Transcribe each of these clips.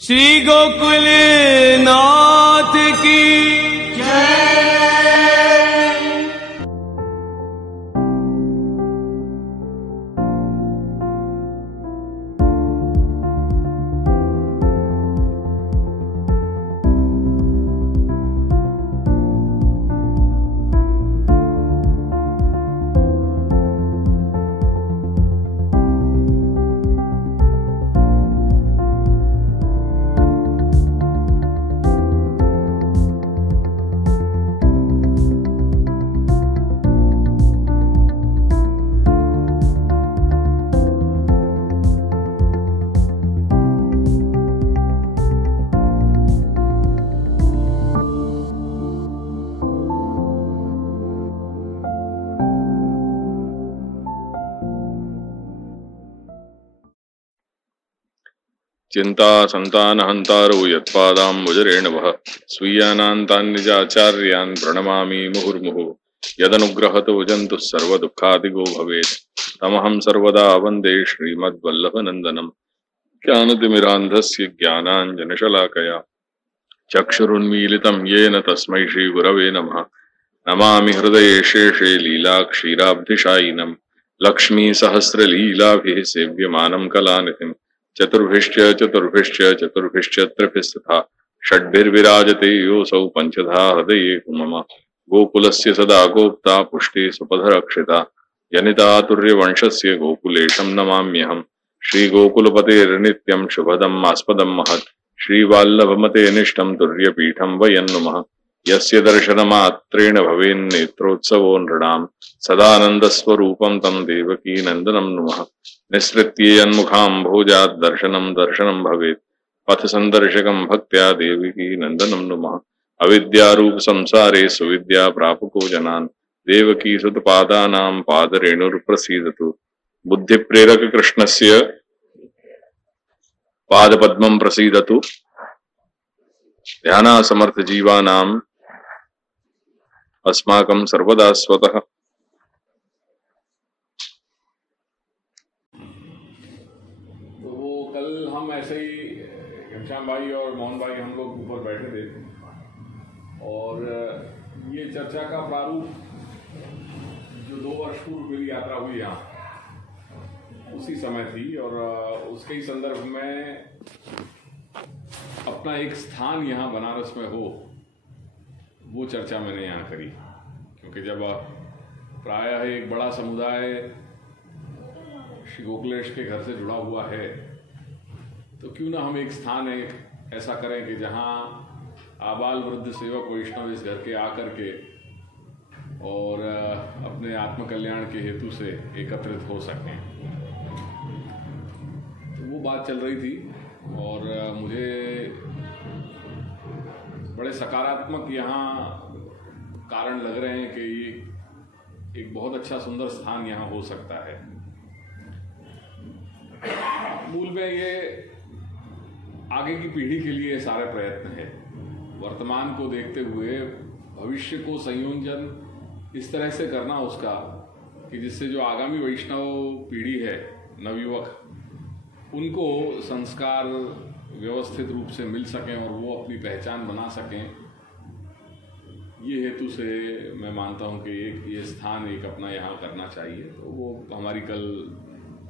श्री गोकुल नाथ की जय। चिंता संतानहंतारो यत्पादाम्बुजरेण वः स्वीयानान्तान्निजाचार्यान् प्रणमामि मुहुर्मुहुः। यदनुग्रहतो जन्तुः सर्वदुःखादिगो भवेत् तमहं सर्वदा वन्दे श्रीमद्वल्लभनन्दनम्। ज्ञानतिमिरान्धस्य ज्ञानाञ्जनशलाकया चक्षुरुन्मीलितं येन तस्मै श्रीगुरवे नमः। नमामि हृदये शेषे लीलाक्षीराब्धिशायिनं लक्ष्मीसहस्रलीलाभिः सेव्यमानं कलानिधिम्। चतुर्भिश्च त्रिभिस्तथा षड्भिर्विराजते योऽसौ पंचधा हृदये मम। गोकुलस्य सदा गोप्ता पुष्टे सुपथरक्षिता जनितातुर्यवंशस्य गोकुलेशं नमाम्यहम्। श्रीगोकुलपतेर्नित्यं शुभदम् आस्पदं महत् श्रीवाल्लभमते निष्ठं तुर्यपीठं वयन्नुमः। यस्य दर्शनमात्रेण भवेन्नेत्रोत्सवो नृणां सदानन्दस्वरूपं तं देवकी नन्दनं नुमः। निःसृत्यन्मुखाम्भोजात् दर्शनं दर्शनं भवेत् पथ संदर्शकं भक्त्या देवकी नन्दनं नुमः। अविद्यारूप संसारे सुविद्या प्रापको जनान् देवकी सुतपादानां पादरेणुर्प्रसीदतु। बुद्धिप्रेरक कृष्णस्य पादपद्मं प्रसीदतु। ध्यानासमर्थ जीवानाम् अस्माकं सर्वदा स्वतः। हम ऐसे ही घनश्याम भाई और मोहन भाई हम लोग ऊपर बैठे थे और ये चर्चा का प्रारूप जो 2 वर्ष पूर्व मेरी यात्रा हुई यहाँ उसी समय थी और उसके ही संदर्भ में अपना एक स्थान यहाँ बनारस में हो वो चर्चा मैंने यहाँ करी, क्योंकि जब प्रायः एक बड़ा समुदाय श्री गोकुलेश के घर से जुड़ा हुआ है तो क्यों ना हम एक स्थान ऐसा करें कि जहाँ आबाल वृद्ध सेवक वैष्णव इस घर के आकर के और अपने आत्मकल्याण के हेतु से एकत्रित हो सकें। तो वो बात चल रही थी और मुझे बड़े सकारात्मक यहाँ कारण लग रहे हैं कि ये एक बहुत अच्छा सुंदर स्थान यहाँ हो सकता है। मूल में ये आगे की पीढ़ी के लिए सारे प्रयत्न है। वर्तमान को देखते हुए भविष्य को संयोजन इस तरह से करना उसका कि जिससे जो आगामी वैष्णव पीढ़ी है, नवयुवक, उनको संस्कार व्यवस्थित रूप से मिल सकें और वो अपनी पहचान बना सकें। ये हेतु से मैं मानता हूँ कि ये स्थान एक अपना यहाँ करना चाहिए। तो वो हमारी कल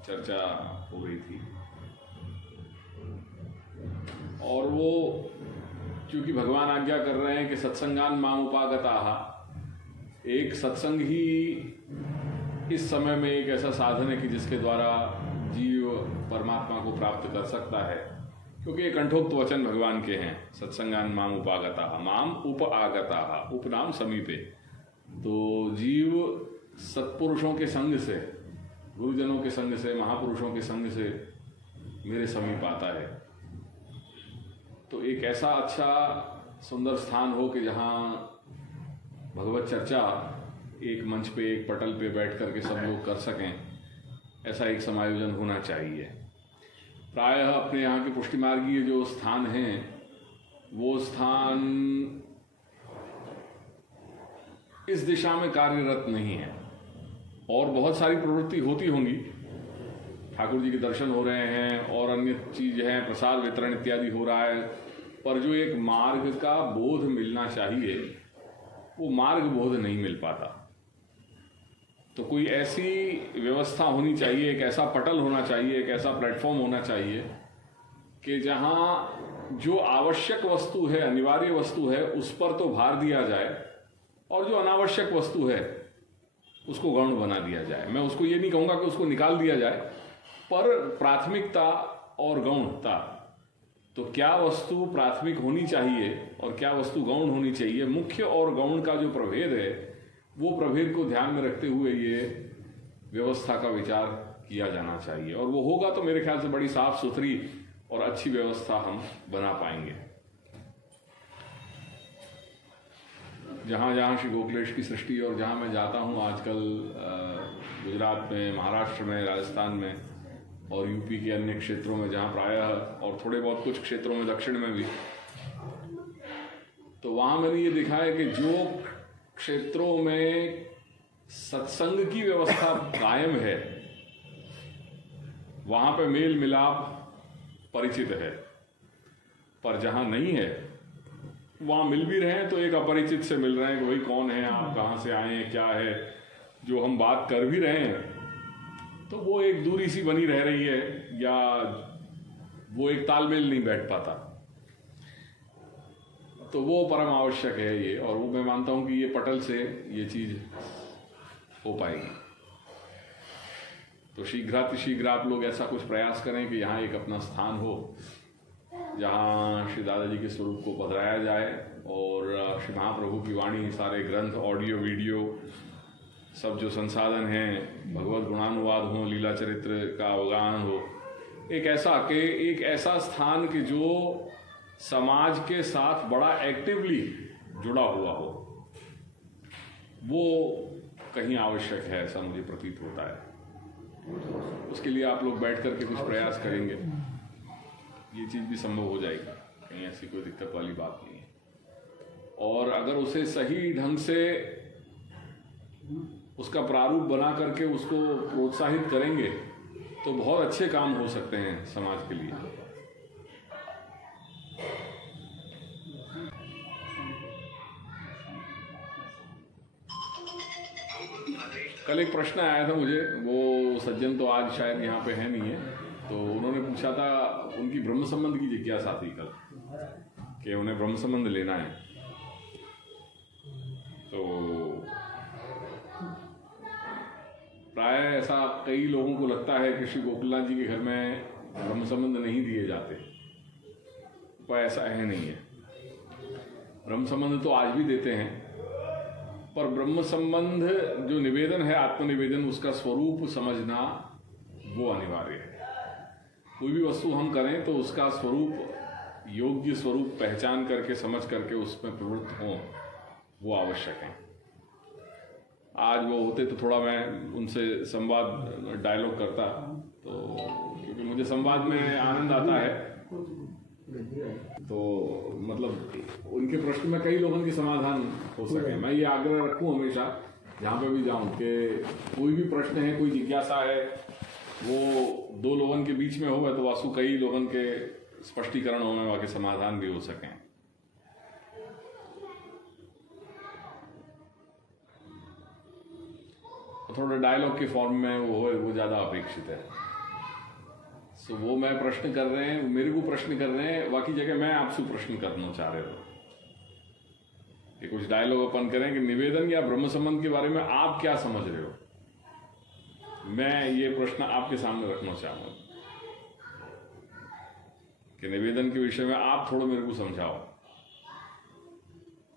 चर्चा हो रही थी और वो क्योंकि भगवान आज्ञा कर रहे हैं कि सत्संगान माम उपागताः, एक सत्संग ही इस समय में एक ऐसा साधन है कि जिसके द्वारा जीव परमात्मा को प्राप्त कर सकता है। क्योंकि ये कंठोक्त वचन भगवान के हैं, सत्संगान माम उपागताः, माम उप आगताः, उपनाम समीपे। तो जीव सत्पुरुषों के संग से, गुरुजनों के संग से, महापुरुषों के संग से मेरे समीप आता है। तो एक ऐसा अच्छा सुंदर स्थान हो कि जहाँ भगवत चर्चा एक मंच पे, एक पटल पे बैठ कर के सब लोग कर सकें, ऐसा एक समायोजन होना चाहिए। प्रायः अपने यहाँ के पुष्टि मार्गीय जो स्थान हैं वो स्थान इस दिशा में कार्यरत नहीं है और बहुत सारी प्रवृत्ति होती होंगी, ठाकुर जी के दर्शन हो रहे हैं और अन्य चीज हैं, प्रसाद वितरण इत्यादि हो रहा है, पर जो एक मार्ग का बोध मिलना चाहिए वो मार्ग बोध नहीं मिल पाता। तो कोई ऐसी व्यवस्था होनी चाहिए, एक ऐसा पटल होना चाहिए, एक ऐसा प्लेटफॉर्म होना चाहिए कि जहां जो आवश्यक वस्तु है, अनिवार्य वस्तु है, उस पर तो भार दिया जाए और जो अनावश्यक वस्तु है उसको गौण बना दिया जाए। मैं उसको ये नहीं कहूंगा कि उसको निकाल दिया जाए, पर प्राथमिकता और गौणता, तो क्या वस्तु प्राथमिक होनी चाहिए और क्या वस्तु गौण होनी चाहिए, मुख्य और गौण का जो प्रभेद है वो प्रभेद को ध्यान में रखते हुए ये व्यवस्था का विचार किया जाना चाहिए। और वो होगा तो मेरे ख्याल से बड़ी साफ सुथरी और अच्छी व्यवस्था हम बना पाएंगे। जहां जहां श्री गोखलेश की सृष्टि और जहां मैं जाता हूं आजकल, गुजरात में, महाराष्ट्र में, राजस्थान में और यूपी के अन्य क्षेत्रों में, जहां प्रायः और थोड़े बहुत कुछ क्षेत्रों में दक्षिण में भी, तो वहां मैंने ये देखा है कि जो क्षेत्रों में सत्संग की व्यवस्था कायम है वहां पे मेल मिलाप परिचित है, पर जहां नहीं है वहां मिल भी रहे हैं तो एक अपरिचित से मिल रहे हैं कि भाई कौन है आप, कहां से आए हैं, क्या है। जो हम बात कर भी रहे हैं तो वो एक दूरी सी बनी रह रही है या वो एक तालमेल नहीं बैठ पाता। तो वो परम आवश्यक है ये, और वो मैं मानता हूं कि ये पटल से ये चीज हो पाएगी। तो शीघ्र आप लोग ऐसा कुछ प्रयास करें कि यहाँ एक अपना स्थान हो जहाँ श्री दादाजी के स्वरूप को पधराया जाए और श्री महाप्रभु की वाणी, सारे ग्रंथ, ऑडियो, वीडियो, सब जो संसाधन हैं, भगवत गुणानुवाद हो, लीला चरित्र का अवगाहन हो, एक ऐसा स्थान कि जो समाज के साथ बड़ा एक्टिवली जुड़ा हुआ हो, वो कहीं आवश्यक है, ऐसा मुझे प्रतीत होता है। उसके लिए आप लोग बैठ करके कुछ प्रयास करेंगे, ये चीज भी संभव हो जाएगी, कहीं ऐसी कोई दिक्कत वाली बात नहीं है। और अगर उसे सही ढंग से उसका प्रारूप बना करके उसको प्रोत्साहित करेंगे तो बहुत अच्छे काम हो सकते हैं समाज के लिए। कल एक प्रश्न आया था मुझे, वो सज्जन तो आज शायद यहाँ पे है नहीं है, तो उन्होंने पूछा था, उनकी ब्रह्म संबंध की जिज्ञासा थी कल कि उन्हें ब्रह्म संबंध लेना है। तो प्राय ऐसा कई लोगों को लगता है कि श्री गोकुलनाथ जी के घर में ब्रह्म संबंध नहीं दिए जाते, पर ऐसा है नहीं है। ब्रह्म संबंध तो आज भी देते हैं, पर ब्रह्म संबंध जो निवेदन है, आत्मनिवेदन, उसका स्वरूप समझना वो अनिवार्य है। कोई भी वस्तु हम करें तो उसका स्वरूप, योग्य स्वरूप पहचान करके, समझ करके उसमें प्रवृत्त हों, वो आवश्यक है। आज वो होते तो थोड़ा मैं उनसे संवाद, डायलॉग करता, तो क्योंकि मुझे संवाद में आनंद आता है, तो मतलब उनके प्रश्न में कई लोगों के समाधान हो सके। मैं ये आग्रह रखूं हमेशा जहां पे भी जाऊं कि कोई भी प्रश्न है, कोई जिज्ञासा है, वो दो लोगों के बीच में हो तो वास्तु कई लोगों के स्पष्टीकरण हो में, वहां के समाधान भी हो सकें। थोड़ा डायलॉग के फॉर्म में वो हो, वो ज्यादा अपेक्षित है। सो वो मैं प्रश्न कर रहे हैं, मेरे को प्रश्न कर रहे हैं, बाकी जगह मैं आपसे प्रश्न करना चाह रहे हो कि कुछ डायलॉग अपन करें कि निवेदन या ब्रह्म संबंध के बारे में आप क्या समझ रहे हो। मैं ये प्रश्न आपके सामने रखना चाहूंगा कि निवेदन के विषय में आप थोड़ा मेरे को समझाओ,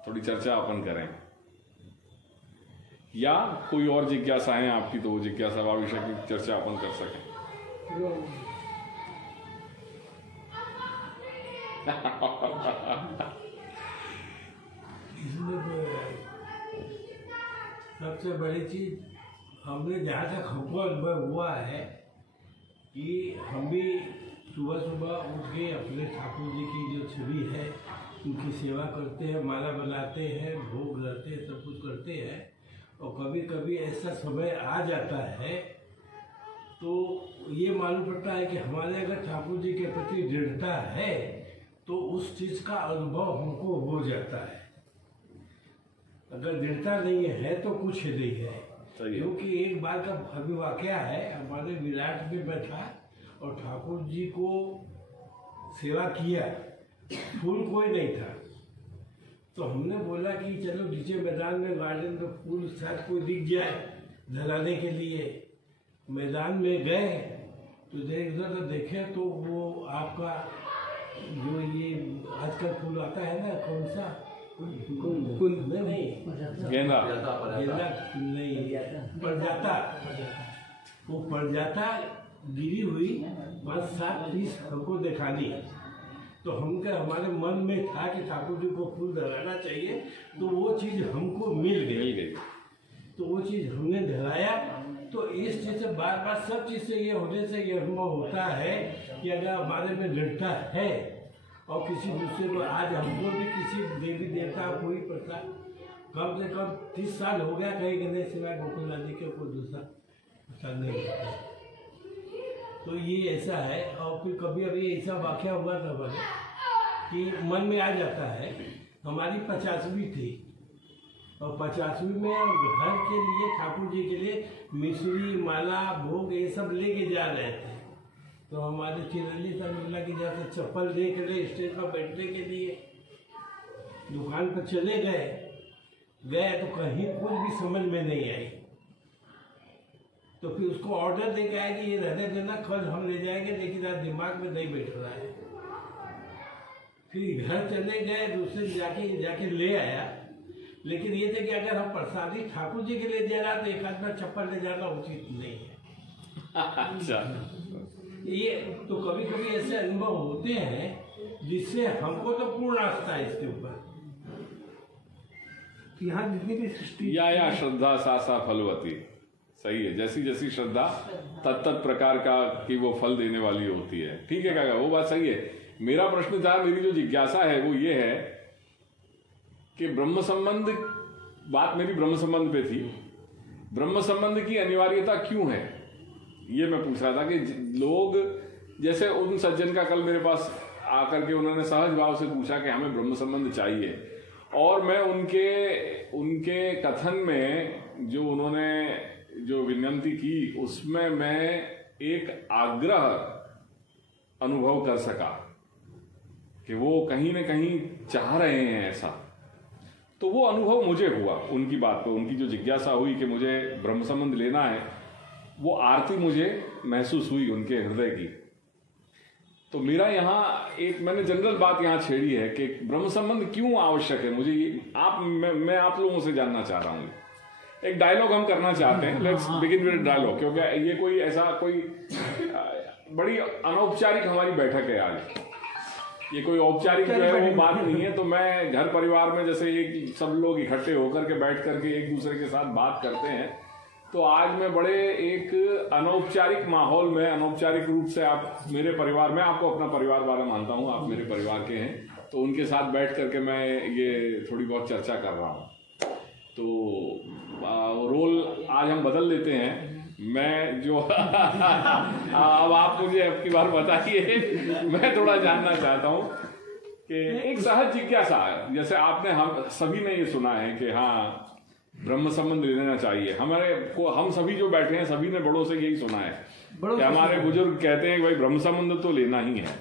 थोड़ी चर्चा अपन करें, या कोई और जिज्ञासा है आपकी तो वो जिज्ञासा विषय की चर्चा अपन कर सकें। सबसे बड़ी चीज हमने जहाँ तक हमको अनुभव हुआ है कि हम भी सुबह सुबह उठ के अपने ठाकुर जी की जो छवि है उनकी सेवा करते हैं, माला बनाते हैं, भोग लगाते हैं, सब कुछ करते हैं। और कभी कभी ऐसा समय आ जाता है तो ये मालूम पड़ता है कि हमारे अगर ठाकुर जी के प्रति दृढ़ता है तो उस चीज़ का अनुभव हमको हो जाता है। अगर दृढ़ता नहीं है तो कुछ नहीं है। क्योंकि एक बार का अभी वाकया है, हमारे विराट में मैं था और ठाकुर जी को सेवा किया, फूल कोई नहीं था, तो हमने बोला कि चलो नीचे मैदान में गार्डन में फूल शायद कोई दिख जाए धराने के लिए। मैदान में गए तो देखे तो वो आपका जो ये आजकल फूल आता है ना, कौन सा कुंद नहीं, गेंदा नहीं, परजाता, वो परजाता गिरी हुई 5-7 पीस हमको दिखानी। तो हमारे मन में था कि ठाकुर जी को फूल धराना चाहिए, तो वो चीज़ हमको मिल गई। तो वो चीज़ हमने धराया। तो इस चीज़ से बार बार सब चीज़ से ये होने से ये अनुभव होता है कि अगर हमारे में दृढ़ता है और किसी दूसरे को, आज हमको भी किसी देवी देवता को ही पता, कम से कम 30 साल हो गया कहीं गए सिवाय गोकुलनाथ जी के कोई दूसरा पता नहीं होता। तो ये ऐसा है। और फिर कभी अभी ऐसा वाक़या हुआ था हमारे कि मन में आ जाता है। हमारी 50वीं थी और 50वीं में घर के लिए ठाकुर जी के लिए मिश्री, माला, भोग ये सब लेके जा रहे थे। तो हमारे चिरली तमिला की जैसे चप्पल देख रहे स्टेज पर बैठने के लिए, दुकान पर चले गए तो कहीं कुछ भी समझ में नहीं आई। तो फिर उसको ऑर्डर दे के आए कि ये रहने देना, कल हम ले जाएंगे, लेकिन आज दिमाग में नहीं बैठ रहा है। फिर घर चले गए, दूसरे जाके ले आया। लेकिन ये थे कि अगर हम प्रसादी ठाकुर जी के लिए दे रहा तो एक आध बार चप्पल ले जाना उचित नहीं है। अच्छा, ये तो कभी कभी ऐसे अनुभव होते हैं जिससे हमको तो पूर्ण आस्था है इसके ऊपर। यहाँ जितनी भी सृष्टि या श्रद्धा सा फलवती, सही है। जैसी जैसी श्रद्धा तत्त प्रकार का कि वो फल देने वाली होती है। ठीक है काका, वो बात सही है। मेरा प्रश्न था, मेरी जो जिज्ञासा है वो ये है कि ब्रह्म संबंध, बात मेरी ब्रह्म संबंध पे थी। ब्रह्म संबंध की अनिवार्यता क्यों है, ये मैं पूछ रहा था। कि लोग जैसे उन सज्जन का कल मेरे पास आकर के उन्होंने सहज भाव से पूछा कि हमें ब्रह्म संबंध चाहिए, और मैं उनके कथन में जो उन्होंने जो विनती की उसमें मैं एक आग्रह अनुभव कर सका कि वो कहीं न कहीं चाह रहे हैं ऐसा। तो वो अनुभव मुझे हुआ उनकी बात पर, उनकी जो जिज्ञासा हुई कि मुझे ब्रह्म संबंध लेना है, वो आरती मुझे महसूस हुई उनके हृदय की। तो मेरा यहाँ एक मैंने जनरल बात यहाँ छेड़ी है कि ब्रह्म संबंध क्यों आवश्यक है। मुझे मैं आप लोगों से जानना चाह रहा हूँ। एक डायलॉग हम करना चाहते हैं, लेट्स बिगिन विद डायलॉग, क्योंकि ये कोई ऐसा कोई बड़ी अनौपचारिक हमारी बैठक है आज। ये कोई औपचारिक जो है वो बात नहीं है। तो मैं घर परिवार में जैसे एक सब लोग इकट्ठे होकर के बैठ करके एक दूसरे के साथ बात करते हैं, तो आज मैं बड़े एक अनौपचारिक माहौल में, अनौपचारिक रूप से आप मेरे परिवार में, आपको अपना परिवार वाला मानता हूँ, आप मेरे परिवार के हैं, तो उनके साथ बैठ करके मैं ये थोड़ी बहुत चर्चा कर रहा हूँ। तो रोल आज हम बदल लेते हैं। मैं जो अब आप मुझे अब की बार बताइए, मैं थोड़ा जानना चाहता हूँ कि एक सहज जिज्ञासा, जैसे आपने हम सभी ने ये सुना है कि हाँ ब्रह्म संबंध ले लेना चाहिए। हमारे को हम सभी जो बैठे हैं सभी ने बड़ों से यही सुना है कि हमारे बुजुर्ग कहते हैं कि भाई ब्रह्म संबंध तो लेना ही है,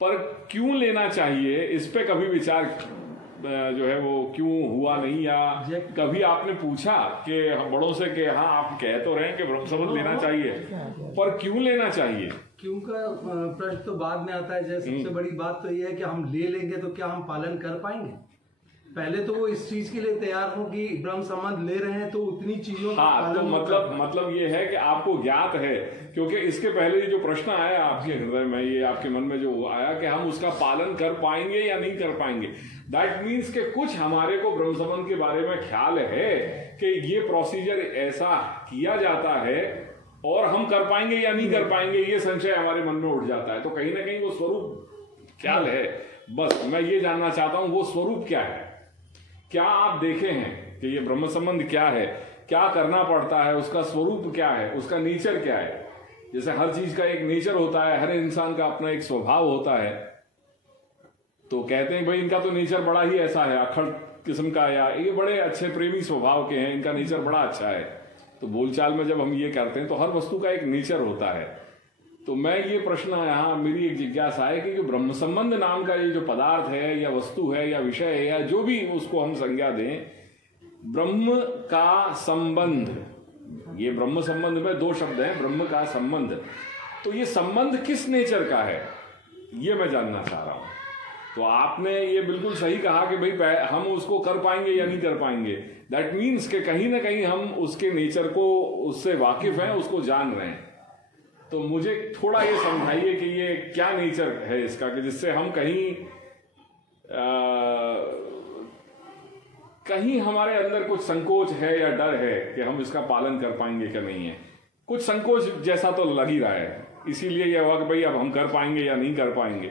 पर क्यों लेना चाहिए इस पे कभी विचार जो है वो क्यों हुआ नहीं, या कभी आपने पूछा कि बड़ों से कि हाँ आप कह तो रहे हैं कि ब्रह्म संबंध लेना चाहिए, पर क्यों लेना चाहिए? क्यों का प्रश्न तो बाद में आता है। जैसे सबसे बड़ी बात तो ये है कि हम ले लेंगे तो क्या हम पालन कर पाएंगे? पहले तो वो इस चीज के लिए तैयार हो कि ब्रह्म संबंध ले रहे हैं तो उतनी चीजों का तो मतलब ये है कि आपको ज्ञात है, क्योंकि इसके पहले जो प्रश्न आया आपके हृदय में, ये आपके मन में जो आया कि हम उसका पालन कर पाएंगे या नहीं कर पाएंगे, दैट मीन्स कि कुछ हमारे को ब्रह्म संबंध के बारे में ख्याल है कि ये प्रोसीजर ऐसा किया जाता है और हम कर पाएंगे या नहीं कर पाएंगे, ये संशय हमारे मन में उठ जाता है। तो कहीं ना कहीं वो स्वरूप ख्याल है। बस मैं ये जानना चाहता हूं वो स्वरूप क्या है, क्या आप देखे हैं कि ये ब्रह्म संबंध क्या है, क्या करना पड़ता है, उसका स्वरूप क्या है, उसका नेचर क्या है, जैसे हर चीज का एक नेचर होता है, हर इंसान का अपना एक स्वभाव होता है, तो कहते हैं भाई इनका तो नेचर बड़ा ही ऐसा है, अखड़ किस्म का, या ये बड़े अच्छे प्रेमी स्वभाव के हैं, इनका नेचर बड़ा अच्छा है। तो बोलचाल में जब हम ये करते हैं तो हर वस्तु का एक नेचर होता है। तो मैं ये प्रश्न यहाँ मेरी एक जिज्ञासा है कि ब्रह्म संबंध नाम का ये जो पदार्थ है या वस्तु है या विषय है या जो भी उसको हम संज्ञा दें, ब्रह्म का संबंध, ये ब्रह्म संबंध में दो शब्द हैं, ब्रह्म का संबंध, तो ये संबंध किस नेचर का है ये मैं जानना चाह रहा हूं। तो आपने ये बिल्कुल सही कहा कि भाई हम उसको कर पाएंगे या नहीं कर पाएंगे, दैट मीन्स कि कहीं ना कहीं हम उसके नेचर को, उससे वाकिफ हैं, उसको जान रहे हैं। तो मुझे थोड़ा ये समझाइए कि ये क्या नेचर है इसका, कि जिससे हम कहीं हमारे अंदर कुछ संकोच है या डर है कि हम इसका पालन कर पाएंगे क्या नहीं है। कुछ संकोच जैसा तो लग ही रहा है, इसीलिए यह हुआ कि भाई अब हम कर पाएंगे या नहीं कर पाएंगे।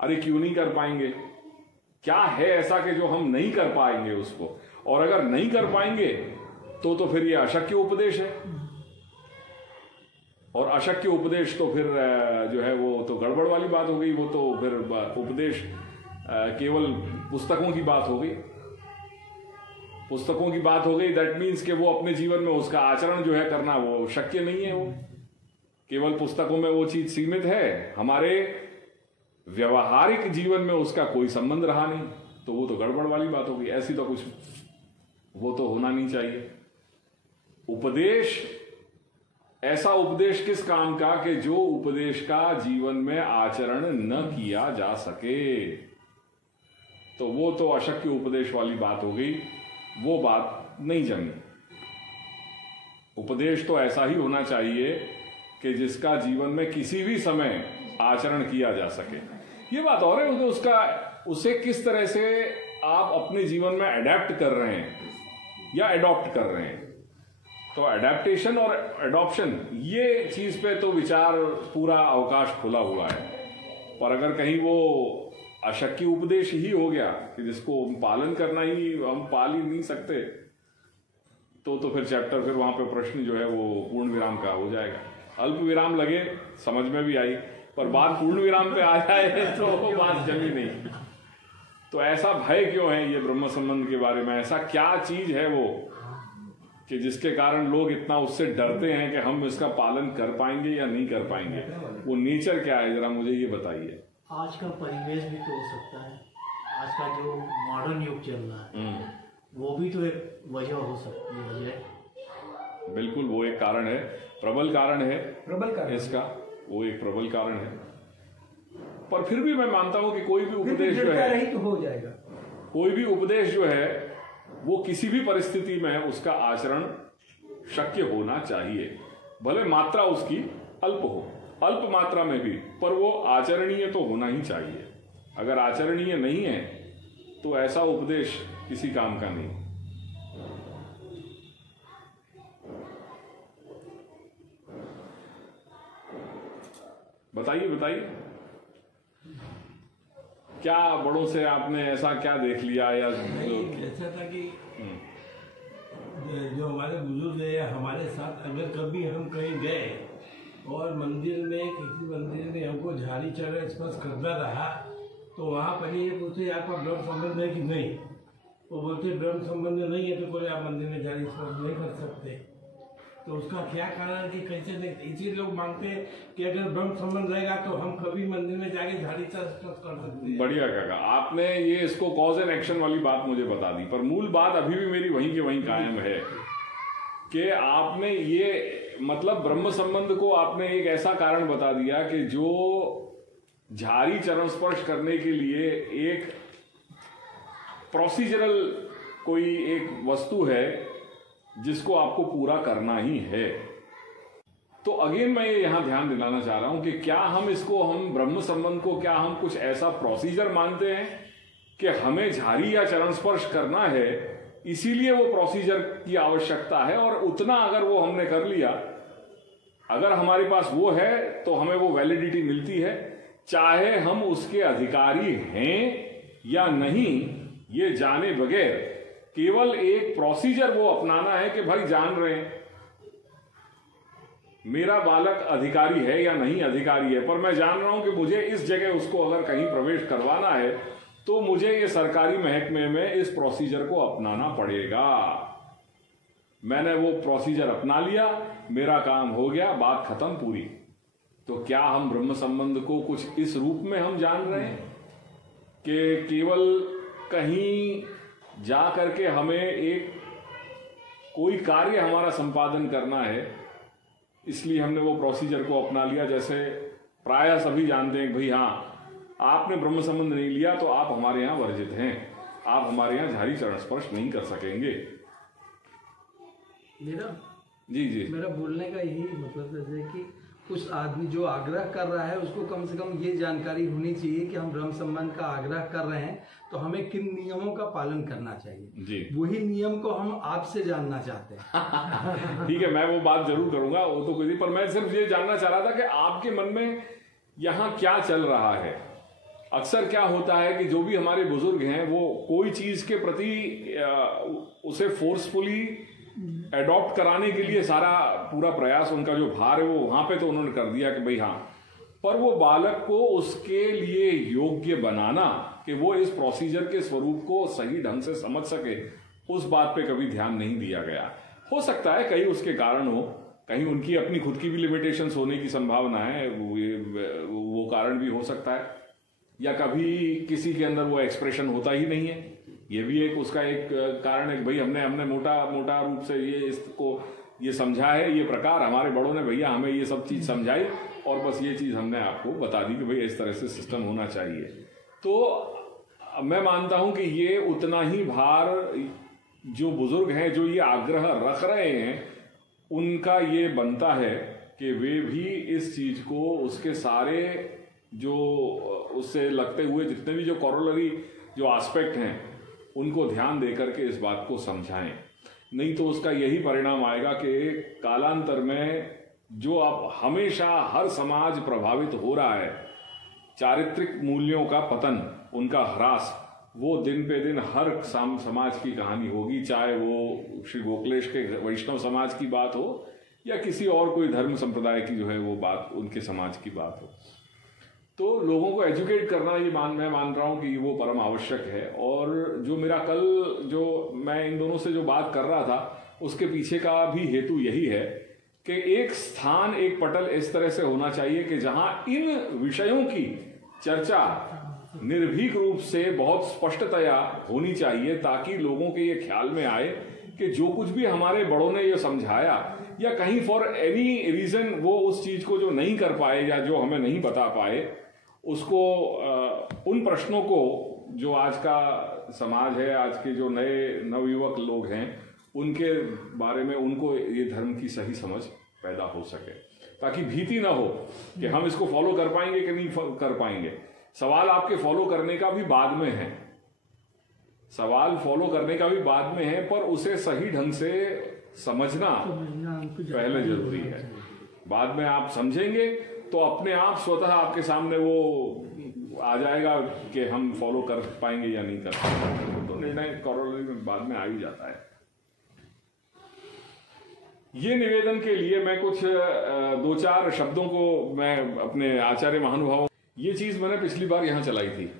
अरे क्यों नहीं कर पाएंगे, क्या है ऐसा कि जो हम नहीं कर पाएंगे उसको, और अगर नहीं कर पाएंगे तो फिर ये अशक्य उपदेश है, और अशक्य उपदेश तो फिर जो है वो तो गड़बड़ वाली बात हो गई, वो तो फिर उपदेश केवल पुस्तकों की बात हो गई, पुस्तकों की बात हो गई। दैट मीन्स कि वो अपने जीवन में उसका आचरण जो है करना वो शक्य नहीं है, वो केवल पुस्तकों में वो चीज सीमित है, हमारे व्यवहारिक जीवन में उसका कोई संबंध रहा नहीं, तो वो तो गड़बड़ वाली बात होगी। ऐसी तो कुछ वो तो होना नहीं चाहिए। उपदेश, ऐसा उपदेश किस काम का कि जो उपदेश का जीवन में आचरण न किया जा सके, तो वो तो अशक्य उपदेश वाली बात हो गई, वो बात नहीं जमी। उपदेश तो ऐसा ही होना चाहिए कि जिसका जीवन में किसी भी समय आचरण किया जा सके। ये बात और है उसका, उसे किस तरह से आप अपने जीवन में अडेप्ट कर रहे हैं या एडॉप्ट कर रहे हैं। तो अडेप्टेशन और एडॉप्शन ये चीज पे तो विचार पूरा अवकाश खुला हुआ है। पर अगर कहीं वो अशक्य उपदेश ही हो गया कि जिसको पालन करना ही हम पाल ही नहीं सकते, तो फिर चैप्टर, फिर वहां पे प्रश्न जो है वो पूर्ण विराम का हो जाएगा। अल्प विराम लगे समझ में भी आई, पर बात पूर्ण विराम पे आ जाए तो वो बात जमी नहीं। तो ऐसा भय क्यों है ये ब्रह्म संबंध के बारे में, ऐसा क्या चीज है वो कि जिसके कारण लोग इतना उससे डरते हैं कि हम इसका पालन कर पाएंगे या नहीं कर पाएंगे। वो नेचर क्या है, जरा मुझे ये बताइए। आज का परिवेश भी तो हो सकता है, आज का जो मॉडर्न युग चल रहा है वो भी तो एक वजह हो सकती है। वजह बिल्कुल वो एक कारण है, प्रबल कारण है इसका, वो एक प्रबल कारण है। पर फिर भी मैं मानता हूं कि कोई भी उपदेश जो है तो हो जाएगा, कोई भी उपदेश जो है वो किसी भी परिस्थिति में उसका आचरण शक्य होना चाहिए, भले मात्रा उसकी अल्प हो, अल्प मात्रा में भी, पर वो आचरणीय तो होना ही चाहिए। अगर आचरणीय नहीं है तो ऐसा उपदेश किसी काम का नहीं। बताइए बताइए, क्या बड़ों से आपने ऐसा क्या देख लिया, या ऐसा था कि जो हमारे बुजुर्ग है या हमारे साथ अगर कभी हम कहीं गए और मंदिर में, किसी मंदिर में हमको झाड़ी चढ़ स्पर्श करना रहा, तो वहाँ पर ये पूछते आपका ब्रह्म संबंध है कि नहीं। वो बोलते ब्रह्म संबंध नहीं है तो कोई आप मंदिर में झाड़ी स्पर्श नहीं कर सकते। तो उसका क्या कारण कि कैसे नहीं, इसी लोग मांगते हैं कि अगर ब्रह्म संबंध रहेगा तो हम कभी मंदिर में जाके झाड़ी स्पर्श कर सकते हैं। बढ़िया काका, आपने ये इसको कॉज एंड एक्शन वाली बात मुझे बता दी, पर मूल बात अभी भी मेरी वहीं के वहीं कायम है कि आपने ये मतलब ब्रह्म संबंध को आपने एक ऐसा कारण बता दिया कि जो झाड़ी चरण स्पर्श करने के लिए एक प्रोसीजरल कोई एक वस्तु है जिसको आपको पूरा करना ही है। तो अगेन मैं ये यहां ध्यान दिलाना चाह रहा हूं कि क्या हम इसको, हम ब्रह्म संबंध को क्या हम कुछ ऐसा प्रोसीजर मानते हैं कि हमें झाड़ी या चरण स्पर्श करना है, इसीलिए वो प्रोसीजर की आवश्यकता है, और उतना अगर वो हमने कर लिया, अगर हमारे पास वो है तो हमें वो वैलिडिटी मिलती है, चाहे हम उसके अधिकारी हैं या नहीं, ये जाने बगैर केवल एक प्रोसीजर वो अपनाना है कि भाई जान रहे हैं मेरा बालक अधिकारी है या नहीं अधिकारी है, पर मैं जान रहा हूं कि मुझे इस जगह उसको अगर कहीं प्रवेश करवाना है तो मुझे ये सरकारी महकमे में इस प्रोसीजर को अपनाना पड़ेगा। मैंने वो प्रोसीजर अपना लिया, मेरा काम हो गया, बात खत्म पूरी। तो क्या हम ब्रह्म संबंध को कुछ इस रूप में हम जान रहे हैं कि केवल कहीं जा करके हमें एक कोई कार्य हमारा संपादन करना है, इसलिए हमने वो प्रोसीजर को अपना लिया। जैसे प्रायः सभी जानते हैं कि भाई हाँ, आपने ब्रह्म संबंध नहीं लिया तो आप हमारे यहाँ वर्जित हैं, आप हमारे यहाँ झारी चरण स्पर्श नहीं कर सकेंगे। मेरा बोलने का यही मतलब है कि उस आदमी जो आग्रह कर रहा है उसको कम से कम ये जानकारी होनी चाहिए कि हम ब्रह्म संबंध का आग्रह कर रहे हैं तो हमें किन नियमों का पालन करना चाहिए जी। वही नियम को हम आपसे जानना चाहते हैं। ठीक है, मैं वो बात जरूर करूंगा, वो तो कोई, पर मैं सिर्फ ये जानना चाह रहा था कि आपके मन में यहाँ क्या चल रहा है। अक्सर क्या होता है कि जो भी हमारे बुजुर्ग हैं वो कोई चीज के प्रति उसे फोर्सफुली एडॉप्ट कराने के लिए सारा पूरा प्रयास, उनका जो भार है वो वहां पे तो उन्होंने कर दिया कि भाई हाँ, पर वो बालक को उसके लिए योग्य बनाना कि वो इस प्रोसीजर के स्वरूप को सही ढंग से समझ सके, उस बात पे कभी ध्यान नहीं दिया गया। हो सकता है कहीं उसके कारण हो, कहीं उनकी अपनी खुद की भी लिमिटेशंस होने की संभावना है, वो कारण भी हो सकता है, या कभी किसी के अंदर वो एक्सप्रेशन होता ही नहीं है, ये भी एक उसका एक कारण है कि भाई हमने मोटा रूप से ये समझा है, ये प्रकार हमारे बड़ों ने भैया हमें ये सब चीज समझाई और बस ये चीज हमने आपको बता दी कि भाई इस तरह से सिस्टम होना चाहिए। तो मैं मानता हूं कि ये उतना ही भार जो बुजुर्ग हैं, जो ये आग्रह रख रहे हैं, उनका ये बनता है कि वे भी इस चीज को उसके सारे जो उससे लगते हुए जितने भी जो कॉरोलरी जो एस्पेक्ट हैं उनको ध्यान देकर के इस बात को समझाएं। नहीं तो उसका यही परिणाम आएगा कि कालांतर में जो अब हमेशा हर समाज प्रभावित हो रहा है, चारित्रिक मूल्यों का पतन, उनका ह्रास, वो दिन पे दिन हर समाज की कहानी होगी, चाहे वो श्री गोखलेश के वैष्णव समाज की बात हो या किसी और कोई धर्म संप्रदाय की जो है वो बात, उनके समाज की बात हो। तो लोगों को एजुकेट करना मैं मान रहा हूं कि वो परम आवश्यक है। और जो मेरा कल जो मैं इन दोनों से जो बात कर रहा था उसके पीछे का भी हेतु यही है कि एक स्थान, एक पटल इस तरह से होना चाहिए कि जहां इन विषयों की चर्चा निर्भीक रूप से बहुत स्पष्टतया होनी चाहिए, ताकि लोगों के ये ख्याल में आए कि जो कुछ भी हमारे बड़ों ने ये समझाया, या कहीं फॉर एनी रीजन वो उस चीज को जो नहीं कर पाए या जो हमें नहीं बता पाए, उसको उन प्रश्नों को जो आज का समाज है, आज के जो नए नवयुवक लोग हैं, उनके बारे में उनको ये धर्म की सही समझ पैदा हो सके, ताकि भीति ना हो कि हम इसको फॉलो कर पाएंगे कि नहीं कर पाएंगे। सवाल आपके फॉलो करने का भी बाद में है, सवाल फॉलो करने का भी बाद में है, पर उसे सही ढंग से समझना पहले जरूरी है। बाद में आप समझेंगे तो अपने आप स्वतः आपके सामने वो आ जाएगा कि हम फॉलो कर पाएंगे या नहीं कर पाएंगे, तो निर्णय कॉरोलरी में बाद में आ ही जाता है। ये निवेदन के लिए मैं कुछ 2-4 शब्दों को मैं अपने आचार्य महानुभावों, ये चीज मैंने पिछली बार यहां चलाई थी।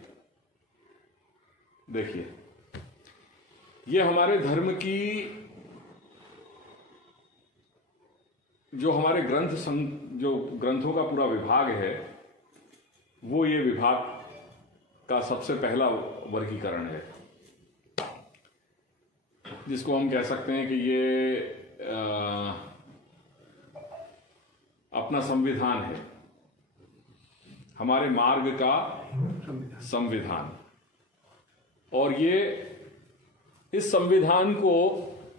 देखिए, ये हमारे धर्म की जो हमारे जो ग्रंथों का पूरा विभाग है, वो ये विभाग का सबसे पहला वर्गीकरण है, जिसको हम कह सकते हैं कि ये अपना संविधान है, हमारे मार्ग का संविधान। और ये इस संविधान को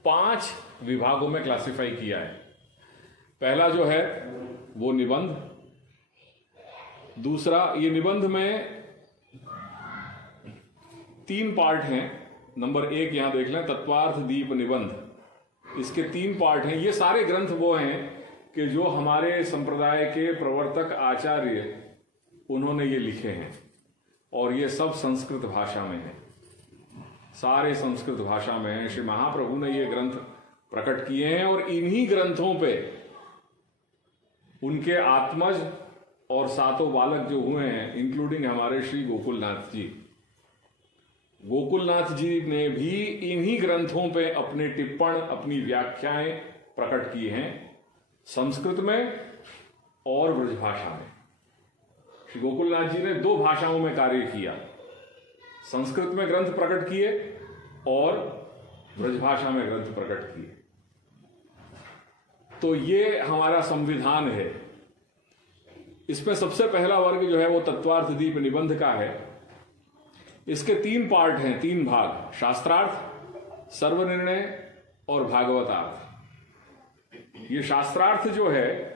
5 विभागों में क्लासिफाई किया है। पहला जो है वो निबंध, दूसरा, ये निबंध में 3 पार्ट हैं। नंबर 1 यहां देख लें, तत्वार्थ दीप निबंध, इसके 3 पार्ट हैं। ये सारे ग्रंथ वो हैं कि जो हमारे संप्रदाय के प्रवर्तक आचार्य उन्होंने ये लिखे हैं, और ये सब संस्कृत भाषा में हैं, सारे संस्कृत भाषा में हैं। श्री महाप्रभु ने ये ग्रंथ प्रकट किए हैं, और इन्हीं ग्रंथों पे उनके आत्मज और सातों बालक जो हुए हैं, इंक्लूडिंग हमारे श्री गोकुलनाथ जी, गोकुलनाथ जी ने भी इन्हीं ग्रंथों पे अपने टिप्पण, अपनी व्याख्याएं प्रकट की हैं, संस्कृत में और ब्रजभाषा में। श्री गोकुलनाथ जी ने 2 भाषाओं में कार्य किया, संस्कृत में ग्रंथ प्रकट किए और ब्रजभाषा में ग्रंथ प्रकट किए। तो ये हमारा संविधान है। इसमें सबसे पहला वर्ग जो है वो तत्वार्थ दीप निबंध का है। इसके 3 पार्ट हैं, 3 भाग, शास्त्रार्थ, सर्वनिर्णय और भागवतार्थ। ये शास्त्रार्थ जो है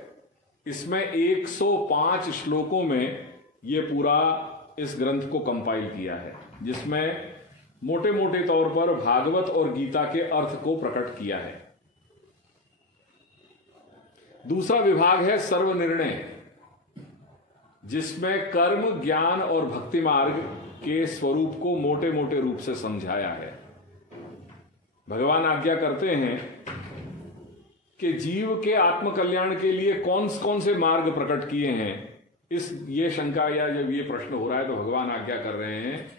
इसमें 105 श्लोकों में ये पूरा इस ग्रंथ को कंपाइल किया है, जिसमें मोटे मोटे तौर पर भागवत और गीता के अर्थ को प्रकट किया है। दूसरा विभाग है सर्वनिर्णय, जिसमें कर्म, ज्ञान और भक्ति मार्ग के स्वरूप को मोटे मोटे रूप से समझाया है। भगवान आज्ञा करते हैं कि जीव के आत्मकल्याण के लिए कौन कौन से मार्ग प्रकट किए हैं। ये शंका या जब ये प्रश्न हो रहा है तो भगवान आज्ञा कर रहे हैं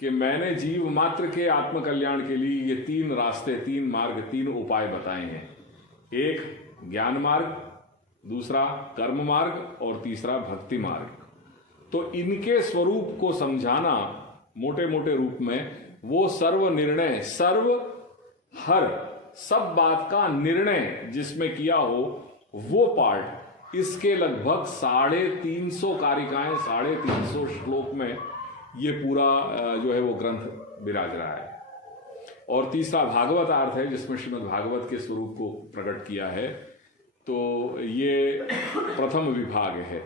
कि मैंने जीव मात्र के आत्मकल्याण के लिए ये 3 रास्ते, 3 मार्ग, 3 उपाय बताए हैं। एक ज्ञान मार्ग, दूसरा कर्म मार्ग और तीसरा भक्ति मार्ग। तो इनके स्वरूप को समझाना मोटे मोटे रूप में, वो सर्व निर्णय, सर्व हर सब बात का निर्णय जिसमें किया हो वो पार्ट, इसके लगभग 350 कारिकाएं, 350 श्लोक में ये पूरा जो है वो ग्रंथ विराज रहा है। और तीसरा भागवत अर्थ है, जिसमें श्रीमद् भागवत के स्वरूप को प्रकट किया है। तो ये प्रथम विभाग है।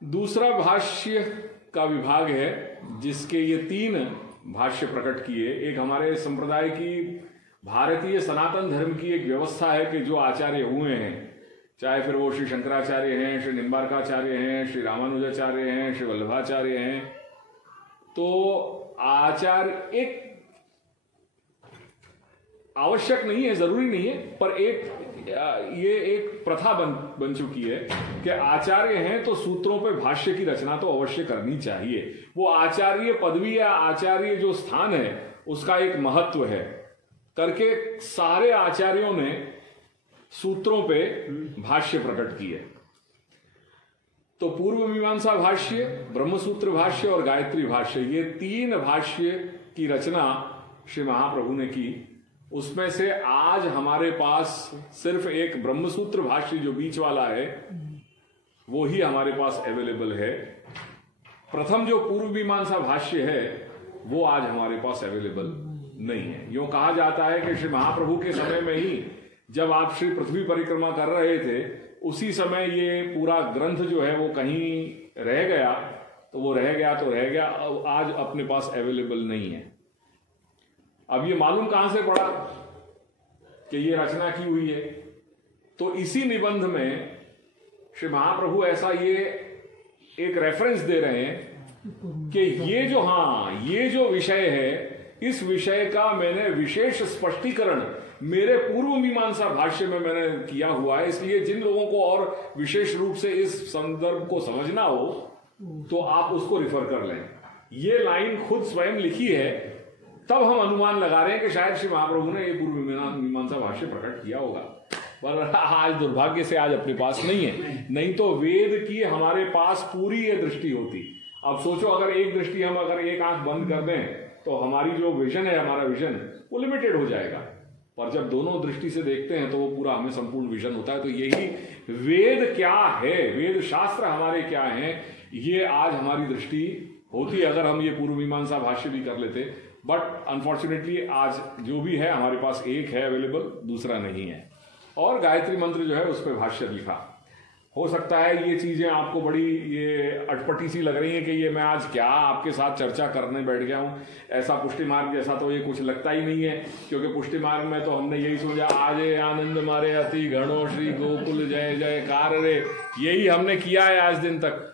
दूसरा भाष्य का विभाग है, जिसके ये 3 भाष्य प्रकट किए। एक हमारे संप्रदाय की, भारतीय सनातन धर्म की एक व्यवस्था है कि जो आचार्य हुए हैं, चाहे फिर वो श्री शंकराचार्य हैं, श्री निम्बार्काचार्य हैं, श्री रामानुजाचार्य हैं, श्री वल्लभाचार्य हैं, तो आचार्य एक आवश्यक नहीं है, जरूरी नहीं है, पर ये एक प्रथा बन चुकी है कि आचार्य हैं तो सूत्रों पे भाष्य की रचना तो अवश्य करनी चाहिए। वो आचार्य पदवी या आचार्य जो स्थान है उसका एक महत्व है करके सारे आचार्यों ने सूत्रों पे भाष्य प्रकट किए। तो पूर्व मीमांसा भाष्य, ब्रह्मसूत्र भाष्य और गायत्री भाष्य, ये 3 भाष्य की रचना श्री महाप्रभु ने की। उसमें से आज हमारे पास सिर्फ एक ब्रह्मसूत्र भाष्य जो बीच वाला है वो ही हमारे पास अवेलेबल है। प्रथम जो पूर्व मीमांसा भाष्य है वो आज हमारे पास अवेलेबल नहीं है। यूं कहा जाता है कि श्री महाप्रभु के समय में ही, जब आप श्री पृथ्वी परिक्रमा कर रहे थे, उसी समय ये पूरा ग्रंथ जो है वो कहीं रह गया, तो वो रह गया तो रह गया, आज अपने पास अवेलेबल नहीं है। अब ये मालूम कहां से पड़ा कि ये रचना की हुई है? तो इसी निबंध में श्री महाप्रभु ऐसा ये एक रेफरेंस दे रहे हैं कि ये जो विषय है, इस विषय का मैंने विशेष स्पष्टीकरण मेरे पूर्व मीमांसा भाष्य में मैंने किया हुआ है। इसलिए जिन लोगों को और विशेष रूप से इस संदर्भ को समझना हो तो आप उसको रिफर कर लें। ये लाइन खुद स्वयं लिखी है, तब हम अनुमान लगा रहे हैं कि शायद श्री महाप्रभु ने ये पूर्व मीमांसा भाष्य प्रकट किया होगा, पर आज दुर्भाग्य से आज अपने पास नहीं है। नहीं तो वेद की हमारे पास पूरी ये दृष्टि होती। अब सोचो, अगर एक दृष्टि हम अगर एक आंख बंद कर दें तो हमारी जो विजन है, हमारा विजन वो लिमिटेड हो जाएगा। पर जब दोनों दृष्टि से देखते हैं तो वो पूरा हमें संपूर्ण विजन होता है। तो यही वेद क्या है, वेद शास्त्र हमारे क्या हैं, ये आज हमारी दृष्टि होती। अगर हम ये पूर्व मीमांसा भाष्य भी कर लेते, बट अनफॉर्चुनेटली आज जो भी है हमारे पास एक है अवेलेबल, दूसरा नहीं है। और गायत्री मंत्र जो है उस पर भाष्य लिखा। हो सकता है ये चीजें आपको बड़ी ये अटपटी सी लग रही है कि ये मैं आज क्या आपके साथ चर्चा करने बैठ गया हूं। ऐसा पुष्टि मार्ग जैसा तो ये कुछ लगता ही नहीं है, क्योंकि पुष्टि मार्ग में तो हमने यही सोचा, आज आनंद मारे अति घणो श्री गोकुल जय जयकार रे, यही हमने किया है आज दिन तक।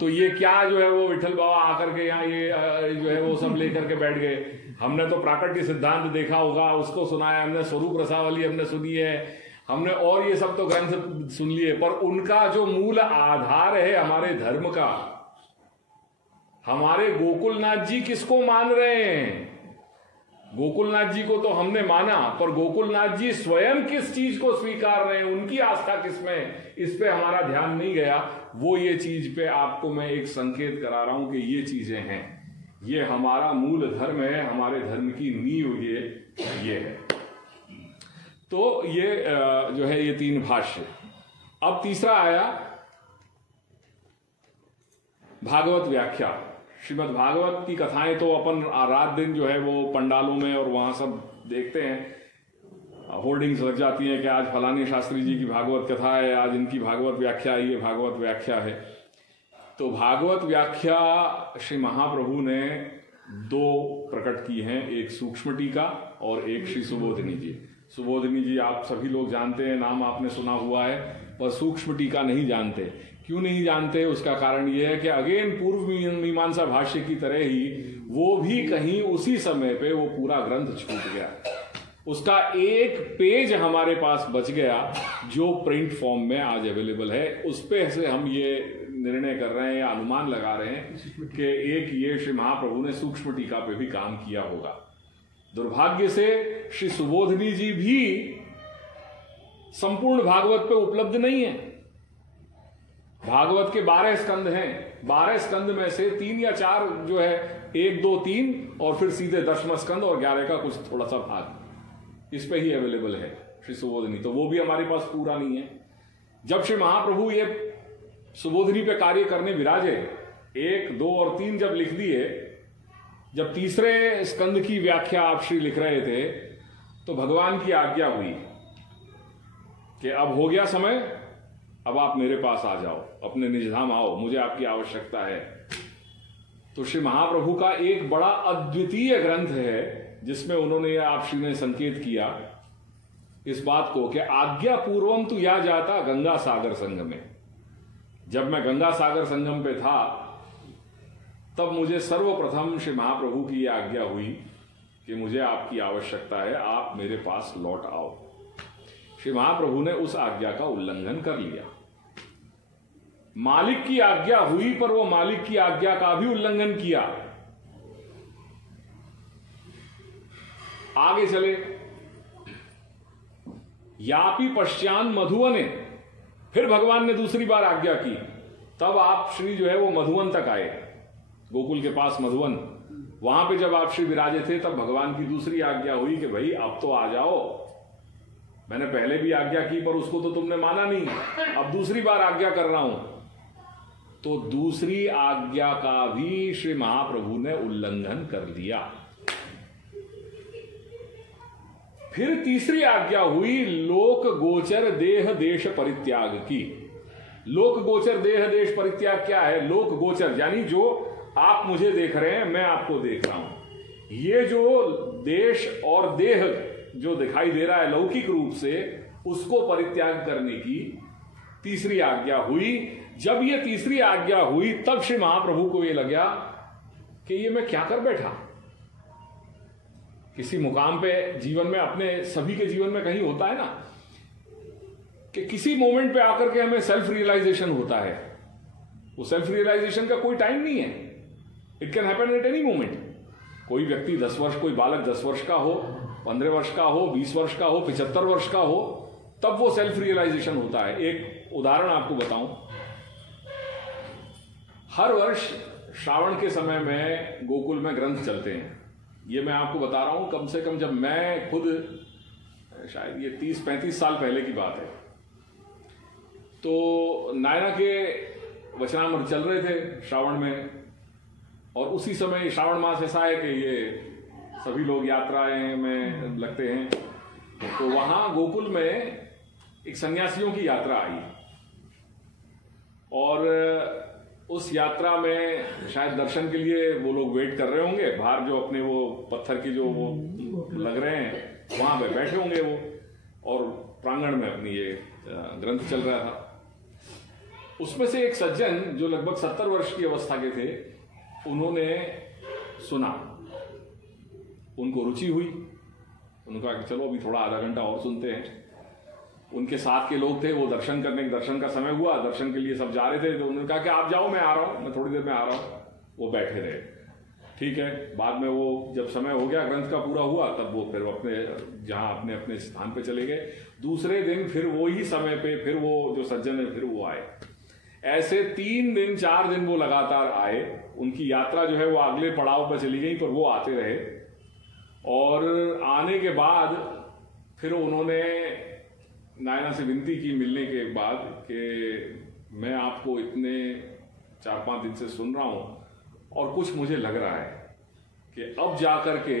तो ये क्या जो है वो विठल बाबा आकर के यहाँ ये जो है वो सब लेकर के बैठ गए। हमने तो प्राकट्य सिद्धांत देखा होगा, उसको सुनाया हमने, स्वरूप रसावली हमने सुनी है, हमने और ये सब तो ग्रंथ सुन लिए, पर उनका जो मूल आधार है हमारे धर्म का, हमारे गोकुलनाथ जी किसको मान रहे हैं? गोकुलनाथ जी को तो हमने माना, पर गोकुलनाथ जी स्वयं किस चीज को स्वीकार रहे हैं, उनकी आस्था किसमें, इस पे हमारा ध्यान नहीं गया। वो ये चीज पे आपको मैं एक संकेत करा रहा हूं कि ये चीजें हैं, ये हमारा मूल धर्म है, हमारे धर्म की नींव ये है। तो ये जो है ये 3 भाष्य। अब तीसरा आया भागवत व्याख्या। श्रीमद् भागवत की कथाएं तो अपन रात दिन जो है वो पंडालों में और वहां सब देखते हैं, होर्डिंग्स लग जाती हैं कि आज फलानी शास्त्री जी की भागवत कथा है, आज इनकी भागवत व्याख्या है, ये भागवत व्याख्या है। तो भागवत व्याख्या श्री महाप्रभु ने 2 प्रकट की हैं, एक सूक्ष्म टीका और एक श्री सुबोधिनी जी। सुबोधिनी जी आप सभी लोग जानते हैं, नाम आपने सुना हुआ है, पर सूक्ष्म टीका नहीं जानते। क्यों नहीं जानते? उसका कारण यह है कि अगेन पूर्व मीमांसा भाष्य की तरह ही वो भी कहीं उसी समय पे वो पूरा ग्रंथ छूट गया, उसका एक पेज हमारे पास बच गया जो प्रिंट फॉर्म में आज अवेलेबल है। उस पे से हम ये निर्णय कर रहे हैं या अनुमान लगा रहे हैं कि एक ये श्री महाप्रभु ने सूक्ष्म टीका पे भी काम किया होगा। दुर्भाग्य से श्री सुबोधिनी जी भी संपूर्ण भागवत पे उपलब्ध नहीं है। भागवत के 12 स्कंद हैं, 12 स्कंद में से 3 या 4 जो है 1, 2, 3 और फिर सीधे 10वां स्कंद और 11 का कुछ थोड़ा सा भाग इस पे ही अवेलेबल है श्री सुबोधिनी, तो वो भी हमारे पास पूरा नहीं है। जब श्री महाप्रभु ये सुबोधिनी पे कार्य करने विराजे, 1, 2 और 3 जब लिख दिए, जब तीसरे स्कंद की व्याख्या आप श्री लिख रहे थे, तो भगवान की आज्ञा हुई कि अब हो गया समय, अब आप मेरे पास आ जाओ, अपने निजधाम आओ, मुझे आपकी आवश्यकता है। तो श्री महाप्रभु का एक बड़ा अद्वितीय ग्रंथ है जिसमें उन्होंने आप श्री ने संकेत किया इस बात को कि आज्ञा पूर्वम तू या जाता गंगा सागर संगम में। जब मैं गंगा सागर संगम पे था तब मुझे सर्वप्रथम श्री महाप्रभु की यह आज्ञा हुई कि मुझे आपकी आवश्यकता है, आप मेरे पास लौट आओ। श्री महाप्रभु ने उस आज्ञा का उल्लंघन कर लिया। मालिक की आज्ञा हुई पर वो मालिक की आज्ञा का भी उल्लंघन किया। आगे चले, यापी पश्चान मधुवने, फिर भगवान ने दूसरी बार आज्ञा की, तब आप श्री जो है वो मधुवन तक आए, गोकुल के पास मधुवन। वहां पे जब आप श्री विराजे थे तब भगवान की दूसरी आज्ञा हुई कि भाई अब तो आ जाओ, मैंने पहले भी आज्ञा की पर उसको तो तुमने माना नहीं, अब दूसरी बार आज्ञा कर रहा हूं। तो दूसरी आज्ञा का भी श्री महाप्रभु ने उल्लंघन कर दिया। फिर तीसरी आज्ञा हुई लोक गोचर देह देश परित्याग की। लोक गोचर देह देश परित्याग क्या है? लोक गोचर यानी जो आप मुझे देख रहे हैं, मैं आपको देख रहा हूं। ये जो देश और देह जो दिखाई दे रहा है लौकिक रूप से, उसको परित्याग करने की तीसरी आज्ञा हुई। जब ये तीसरी आज्ञा हुई तब श्री महाप्रभु को ये लगा कि ये मैं क्या कर बैठा। किसी मुकाम पे जीवन में, अपने सभी के जीवन में कहीं होता है ना कि किसी मोमेंट पे आकर के हमें सेल्फ रियलाइजेशन होता है। वो सेल्फ रियलाइजेशन का कोई टाइम नहीं है, it can happen at any moment. कोई व्यक्ति 10 वर्ष, कोई बालक 10 वर्ष का हो, 15 वर्ष का हो, 20 वर्ष का हो, 75 वर्ष का हो, तब वो सेल्फ रियलाइजेशन होता है। एक उदाहरण आपको बताऊं, हर वर्ष श्रावण के समय में गोकुल में ग्रंथ चलते हैं। ये मैं आपको बता रहा हूं कम से कम जब मैं खुद, शायद ये 30-35 साल पहले की बात है, तो नायना के वचनामृत चल रहे थे श्रावण में, और उसी समय श्रावण मास ऐसा है कि ये सभी लोग यात्राएं में लगते हैं। तो वहां गोकुल में एक सन्यासियों की यात्रा आई, और उस यात्रा में शायद दर्शन के लिए वो लोग वेट कर रहे होंगे बाहर, जो अपने वो पत्थर की जो वो लग रहे हैं वहां पे बैठे होंगे वो, और प्रांगण में अपनी ये ग्रंथ चल रहा था। उसमें से एक सज्जन जो लगभग 70 वर्ष की अवस्था के थे, उन्होंने सुना, उनको रुचि हुई, उन्होंने कहा कि चलो अभी थोड़ा आधा घंटा और सुनते हैं। उनके साथ के लोग थे, वो दर्शन का समय हुआ, दर्शन के लिए सब जा रहे थे, तो उन्होंने कहा कि आप जाओ, मैं आ रहा हूं, मैं थोड़ी देर में आ रहा हूं। वो बैठे रहे, ठीक है। बाद में वो जब समय हो गया ग्रंथ का पूरा हुआ, तब वो फिर अपने अपने स्थान पे चले गए। दूसरे दिन फिर वो ही समय पे फिर वो जो सज्जन है फिर वो आए। ऐसे 3 दिन 4 दिन वो लगातार आए। उनकी यात्रा जो है वो अगले पड़ाव पर चली गई, पर वो आते रहे। और आने के बाद फिर उन्होंने नायना से विनती की मिलने के बाद कि मैं आपको इतने 4-5 दिन से सुन रहा हूं और कुछ मुझे लग रहा है कि अब जाकर के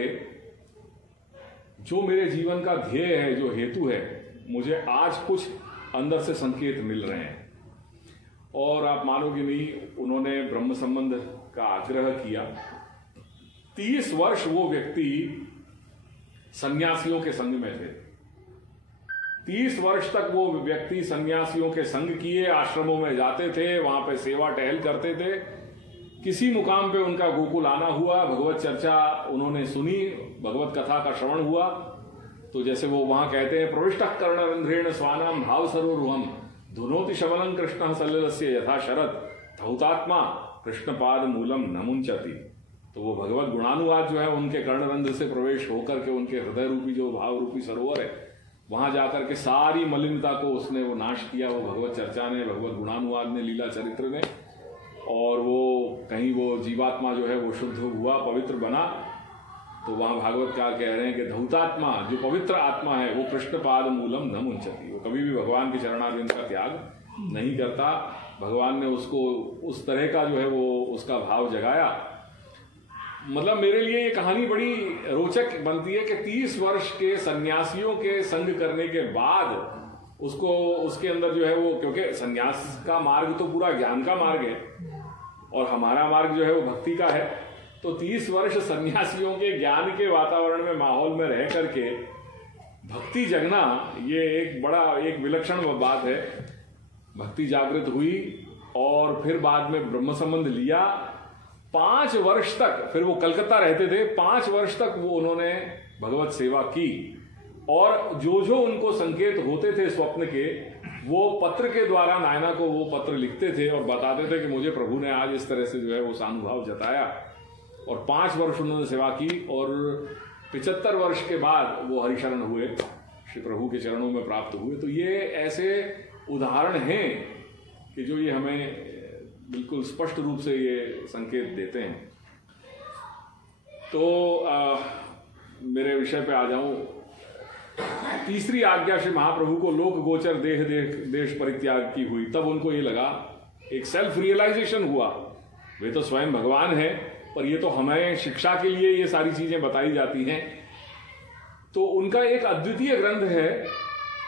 जो मेरे जीवन का ध्येय है, जो हेतु है, मुझे आज कुछ अंदर से संकेत मिल रहे हैं। और आप मानोगे नहीं, उन्होंने ब्रह्म संबंध का आग्रह किया। 30 वर्ष वो व्यक्ति सन्यासियों के संग में थे। 30 वर्ष तक वो व्यक्ति सन्यासियों के संग किए, आश्रमों में जाते थे, वहां पे सेवा टहल करते थे। किसी मुकाम पे उनका गोकुल आना हुआ, भगवत चर्चा उन्होंने सुनी, भगवत कथा का श्रवण हुआ। तो जैसे वो वहां कहते हैं, प्रविष्टः कर्णरंध्रेण स्वानाम भाव सरोरुहम धुनोति शमलं कृष्ण सलिलस्य यथा शरद धौतात्मा कृष्णपाद मूलम न मुंचति। तो वो भगवत गुणानुवाद जो है उनके कर्णरंध्र से प्रवेश होकर के उनके हृदय रूपी जो भाव रूपी सरोवर है, वहां जाकर के सारी मलिनता को उसने वो नाश किया। वो भगवत चर्चा ने, भगवत गुणानुवाद ने, लीला चरित्र ने। और वो कहीं वो जीवात्मा जो है वो शुद्ध हुआ, पवित्र बना। तो वहां भागवतकार कह रहे हैं कि धौतात्मा, जो पवित्र आत्मा है, वो कृष्णपाद मूलम न मुंचति। वो कभी भी भगवान के चरणारविंद का त्याग नहीं करता। भगवान ने उसको उस तरह का जो है वो उसका भाव जगाया। मतलब मेरे लिए ये कहानी बड़ी रोचक बनती है कि 30 वर्ष के सन्यासियों के संग करने के बाद उसको उसके अंदर जो है वो, क्योंकि सन्यास का मार्ग तो पूरा ज्ञान का मार्ग है और हमारा मार्ग जो है वो भक्ति का है। तो 30 वर्ष सन्यासियों के ज्ञान के वातावरण में, माहौल में रह करके भक्ति जगना, ये एक विलक्षण बात है। भक्ति जागृत हुई और फिर बाद में ब्रह्म संबंध लिया। 5 वर्ष तक, फिर वो कलकत्ता रहते थे, 5 वर्ष तक वो उन्होंने भगवत सेवा की। और जो जो उनको संकेत होते थे स्वप्न के, वो पत्र के द्वारा नायना को वो पत्र लिखते थे और बताते थे कि मुझे प्रभु ने आज इस तरह से जो है वो सानुभाव जताया। और 5 वर्ष उन्होंने सेवा की और 75 वर्ष के बाद वो हरिशरण हुए, श्री प्रभु के चरणों में प्राप्त हुए। तो ये ऐसे उदाहरण हैं कि जो ये हमें बिल्कुल स्पष्ट रूप से ये संकेत देते हैं। तो मेरे विषय पे आ जाऊं। तीसरी आज्ञा श्री महाप्रभु को लोक गोचर देश परित्याग की हुई। तब उनको ये लगा, एक सेल्फ रियलाइजेशन हुआ, वे तो स्वयं भगवान है, पर ये तो हमें शिक्षा के लिए ये सारी चीजें बताई जाती हैं। तो उनका एक अद्वितीय ग्रंथ है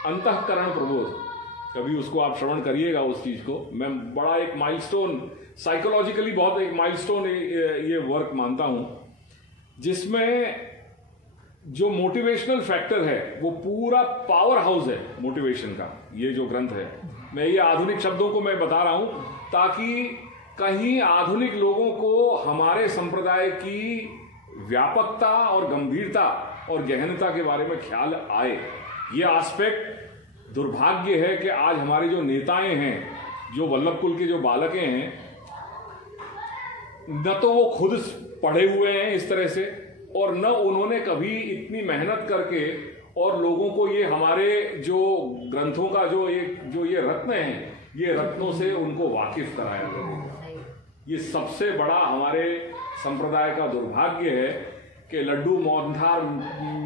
अंतःकरण प्रबोध। कभी उसको आप श्रवण करिएगा उस चीज को। मैं बड़ा एक माइलस्टोन, साइकोलॉजिकली बहुत एक माइलस्टोन ये वर्क मानता हूं, जिसमें जो मोटिवेशनल फैक्टर है वो पूरा पावर हाउस है मोटिवेशन का। ये जो ग्रंथ है, मैं ये आधुनिक शब्दों को मैं बता रहा हूं ताकि कहीं आधुनिक लोगों को हमारे संप्रदाय की व्यापकता और गंभीरता और गहनता के बारे में ख्याल आए। ये एस्पेक्ट दुर्भाग्य है कि आज हमारे जो नेताएं हैं, जो वल्लभ कुल के जो बालकें हैं, न तो वो खुद पढ़े हुए हैं इस तरह से, और न उन्होंने कभी इतनी मेहनत करके और लोगों को ये हमारे जो ग्रंथों का जो ये रत्न हैं, ये रत्नों से उनको वाकिफ कराया गया। ये सबसे बड़ा हमारे संप्रदाय का दुर्भाग्य है कि लड्डू मोहनथाल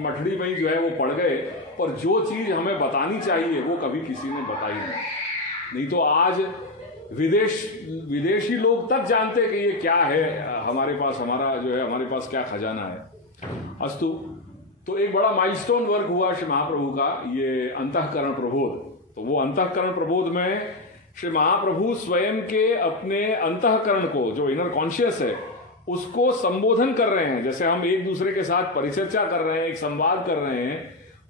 मठड़ी में जो है वो पड़ गए, पर जो चीज हमें बतानी चाहिए वो कभी किसी ने बताई नहीं। तो आज विदेशी लोग तब जानते कि ये क्या है हमारे पास, हमारा जो है हमारे पास क्या खजाना है। अस्तु, तो एक बड़ा माइलस्टोन वर्क हुआ श्री महाप्रभु का, ये अंतःकरण प्रबोध। तो वो अंतःकरण प्रबोध में श्री महाप्रभु स्वयं के अपने अंतःकरण को, जो इनर कॉन्शियस है, उसको संबोधन कर रहे हैं। जैसे हम एक दूसरे के साथ परिचर्चा कर रहे हैं, एक संवाद कर रहे हैं,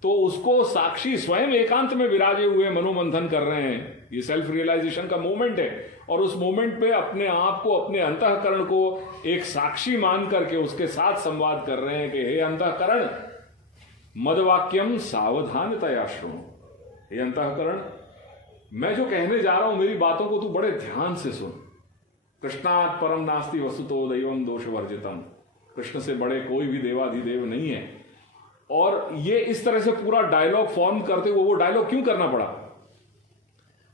तो उसको साक्षी स्वयं एकांत में विराजे हुए मनोमंथन कर रहे हैं। ये सेल्फ रियलाइजेशन का मोमेंट है और उस मोमेंट पे अपने आप को, अपने अंतःकरण को एक साक्षी मान करके उसके साथ संवाद कर रहे हैं कि हे अंतःकरण, मदवाक्यम सावधानतया शृणु। हे अंतःकरण, मैं जो कहने जा रहा हूं मेरी बातों को तू बड़े ध्यान से सुन। कृष्णात् परम नास्ति वस्तुतो दैवम दोष वर्जितम, कृष्ण से बड़े कोई भी देवाधिदेव नहीं है। और ये इस तरह से पूरा डायलॉग फॉर्म करते हुए, वो डायलॉग क्यों करना पड़ा?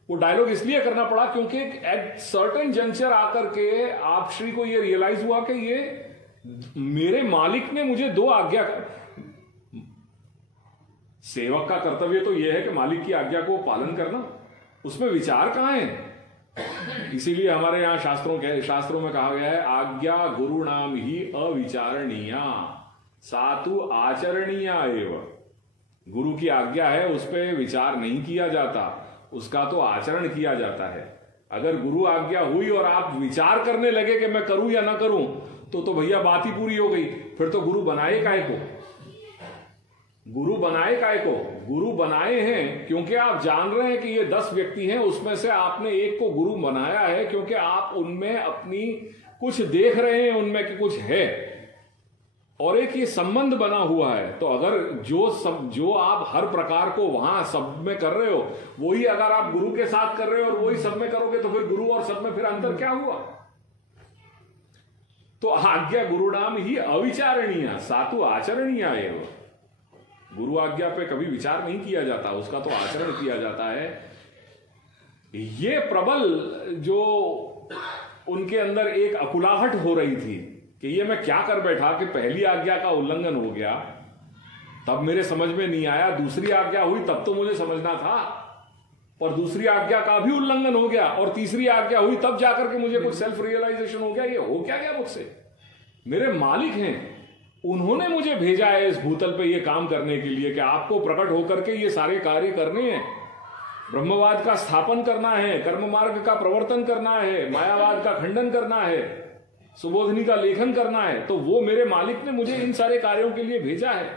वो डायलॉग इसलिए करना पड़ा क्योंकि एट सर्टेन जंक्चर आकर के आप श्री को ये रियलाइज हुआ कि ये मेरे मालिक ने मुझे दो आज्ञा, सेवक का कर्तव्य तो यह है कि मालिक की आज्ञा को पालन करना, उसमें विचार कहां है? इसीलिए हमारे यहां शास्त्रों में कहा गया है, आज्ञा गुरु नाम ही अविचारणीया सातु आचरणीया एवं। गुरु की आज्ञा है, उस पर विचार नहीं किया जाता, उसका तो आचरण किया जाता है। अगर गुरु आज्ञा हुई और आप विचार करने लगे कि मैं करूं या ना करूं, तो भैया बात ही पूरी हो गई। फिर तो गुरु बनाए काहे को? गुरु बनाए काहे को? गुरु बनाए हैं क्योंकि आप जान रहे हैं कि ये 10 व्यक्ति हैं, उसमें से आपने एक को गुरु बनाया है क्योंकि आप उनमें अपनी कुछ देख रहे हैं, उनमें कि कुछ है, और एक ये संबंध बना हुआ है। तो अगर जो आप हर प्रकार को वहां सब में कर रहे हो, वही अगर आप गुरु के साथ कर रहे हो और वही सब में करोगे, तो फिर गुरु और सब में फिर अंतर क्या हुआ? तो आज्ञा गुरु नाम ही अविचारणीय सातु आचरणीय एवं। गुरु आज्ञा पे कभी विचार नहीं किया जाता, उसका तो आचरण किया जाता है। ये प्रबल जो उनके अंदर एक अकुलाहट हो रही थी कि ये मैं क्या कर बैठा कि पहली आज्ञा का उल्लंघन हो गया, तब मेरे समझ में नहीं आया, दूसरी आज्ञा हुई तब तो मुझे समझना था, और दूसरी आज्ञा का भी उल्लंघन हो गया, और तीसरी आज्ञा हुई तब जाकर के मुझे कुछ सेल्फ रियलाइजेशन हो गया, ये हो क्या गया मुझसे? मेरे मालिक हैं, उन्होंने मुझे भेजा है इस भूतल पे ये काम करने के लिए कि आपको प्रकट होकर के ये सारे कार्य करने हैं। ब्रह्मवाद का स्थापन करना है, कर्म मार्ग का प्रवर्तन करना है, मायावाद का खंडन करना है, सुबोधनी का लेखन करना है। तो वो मेरे मालिक ने मुझे इन सारे कार्यों के लिए भेजा है।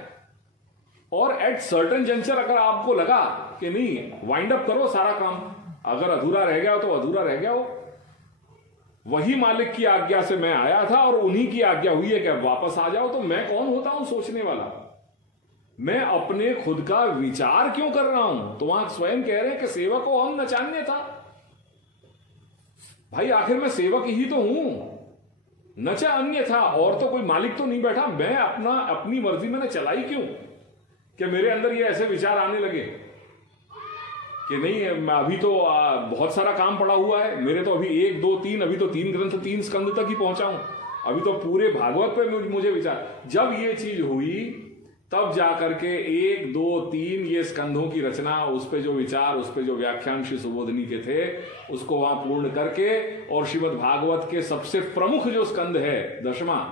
और एट सर्टेन जंक्चर अगर आपको लगा कि नहीं वाइंड अप करो सारा काम, अगर अधूरा रह गया हो तो अधूरा रह गया हो। वही मालिक की आज्ञा से मैं आया था और उन्हीं की आज्ञा हुई है कि अब वापस आ जाओ। तो मैं कौन होता हूं सोचने वाला? मैं अपने खुद का विचार क्यों कर रहा हूं? तो वहां स्वयं कह रहे हैं कि सेवक को हम नचान्य था। भाई आखिर मैं सेवक ही तो हूं, नचा अन्य था, और तो कोई मालिक तो नहीं बैठा। मैं अपनी मर्जी मैंने चलाई क्यों कि मेरे अंदर ये ऐसे विचार आने लगे कि नहीं अभी तो बहुत सारा काम पड़ा हुआ है मेरे, तो अभी 1 2 3 अभी तो 3 ग्रंथ 3 स्कंद तक ही पहुंचा हूं, अभी तो पूरे भागवत पे मुझे विचार। जब ये चीज हुई तब जाकर के 1 2 3 ये स्कंधों की रचना, उस पे जो विचार, उस पे जो व्याख्यान श्री सुबोधनी के थे, उसको वहां पूर्ण करके, और श्रीमद् भागवत के सबसे प्रमुख जो स्कंद है 10वां,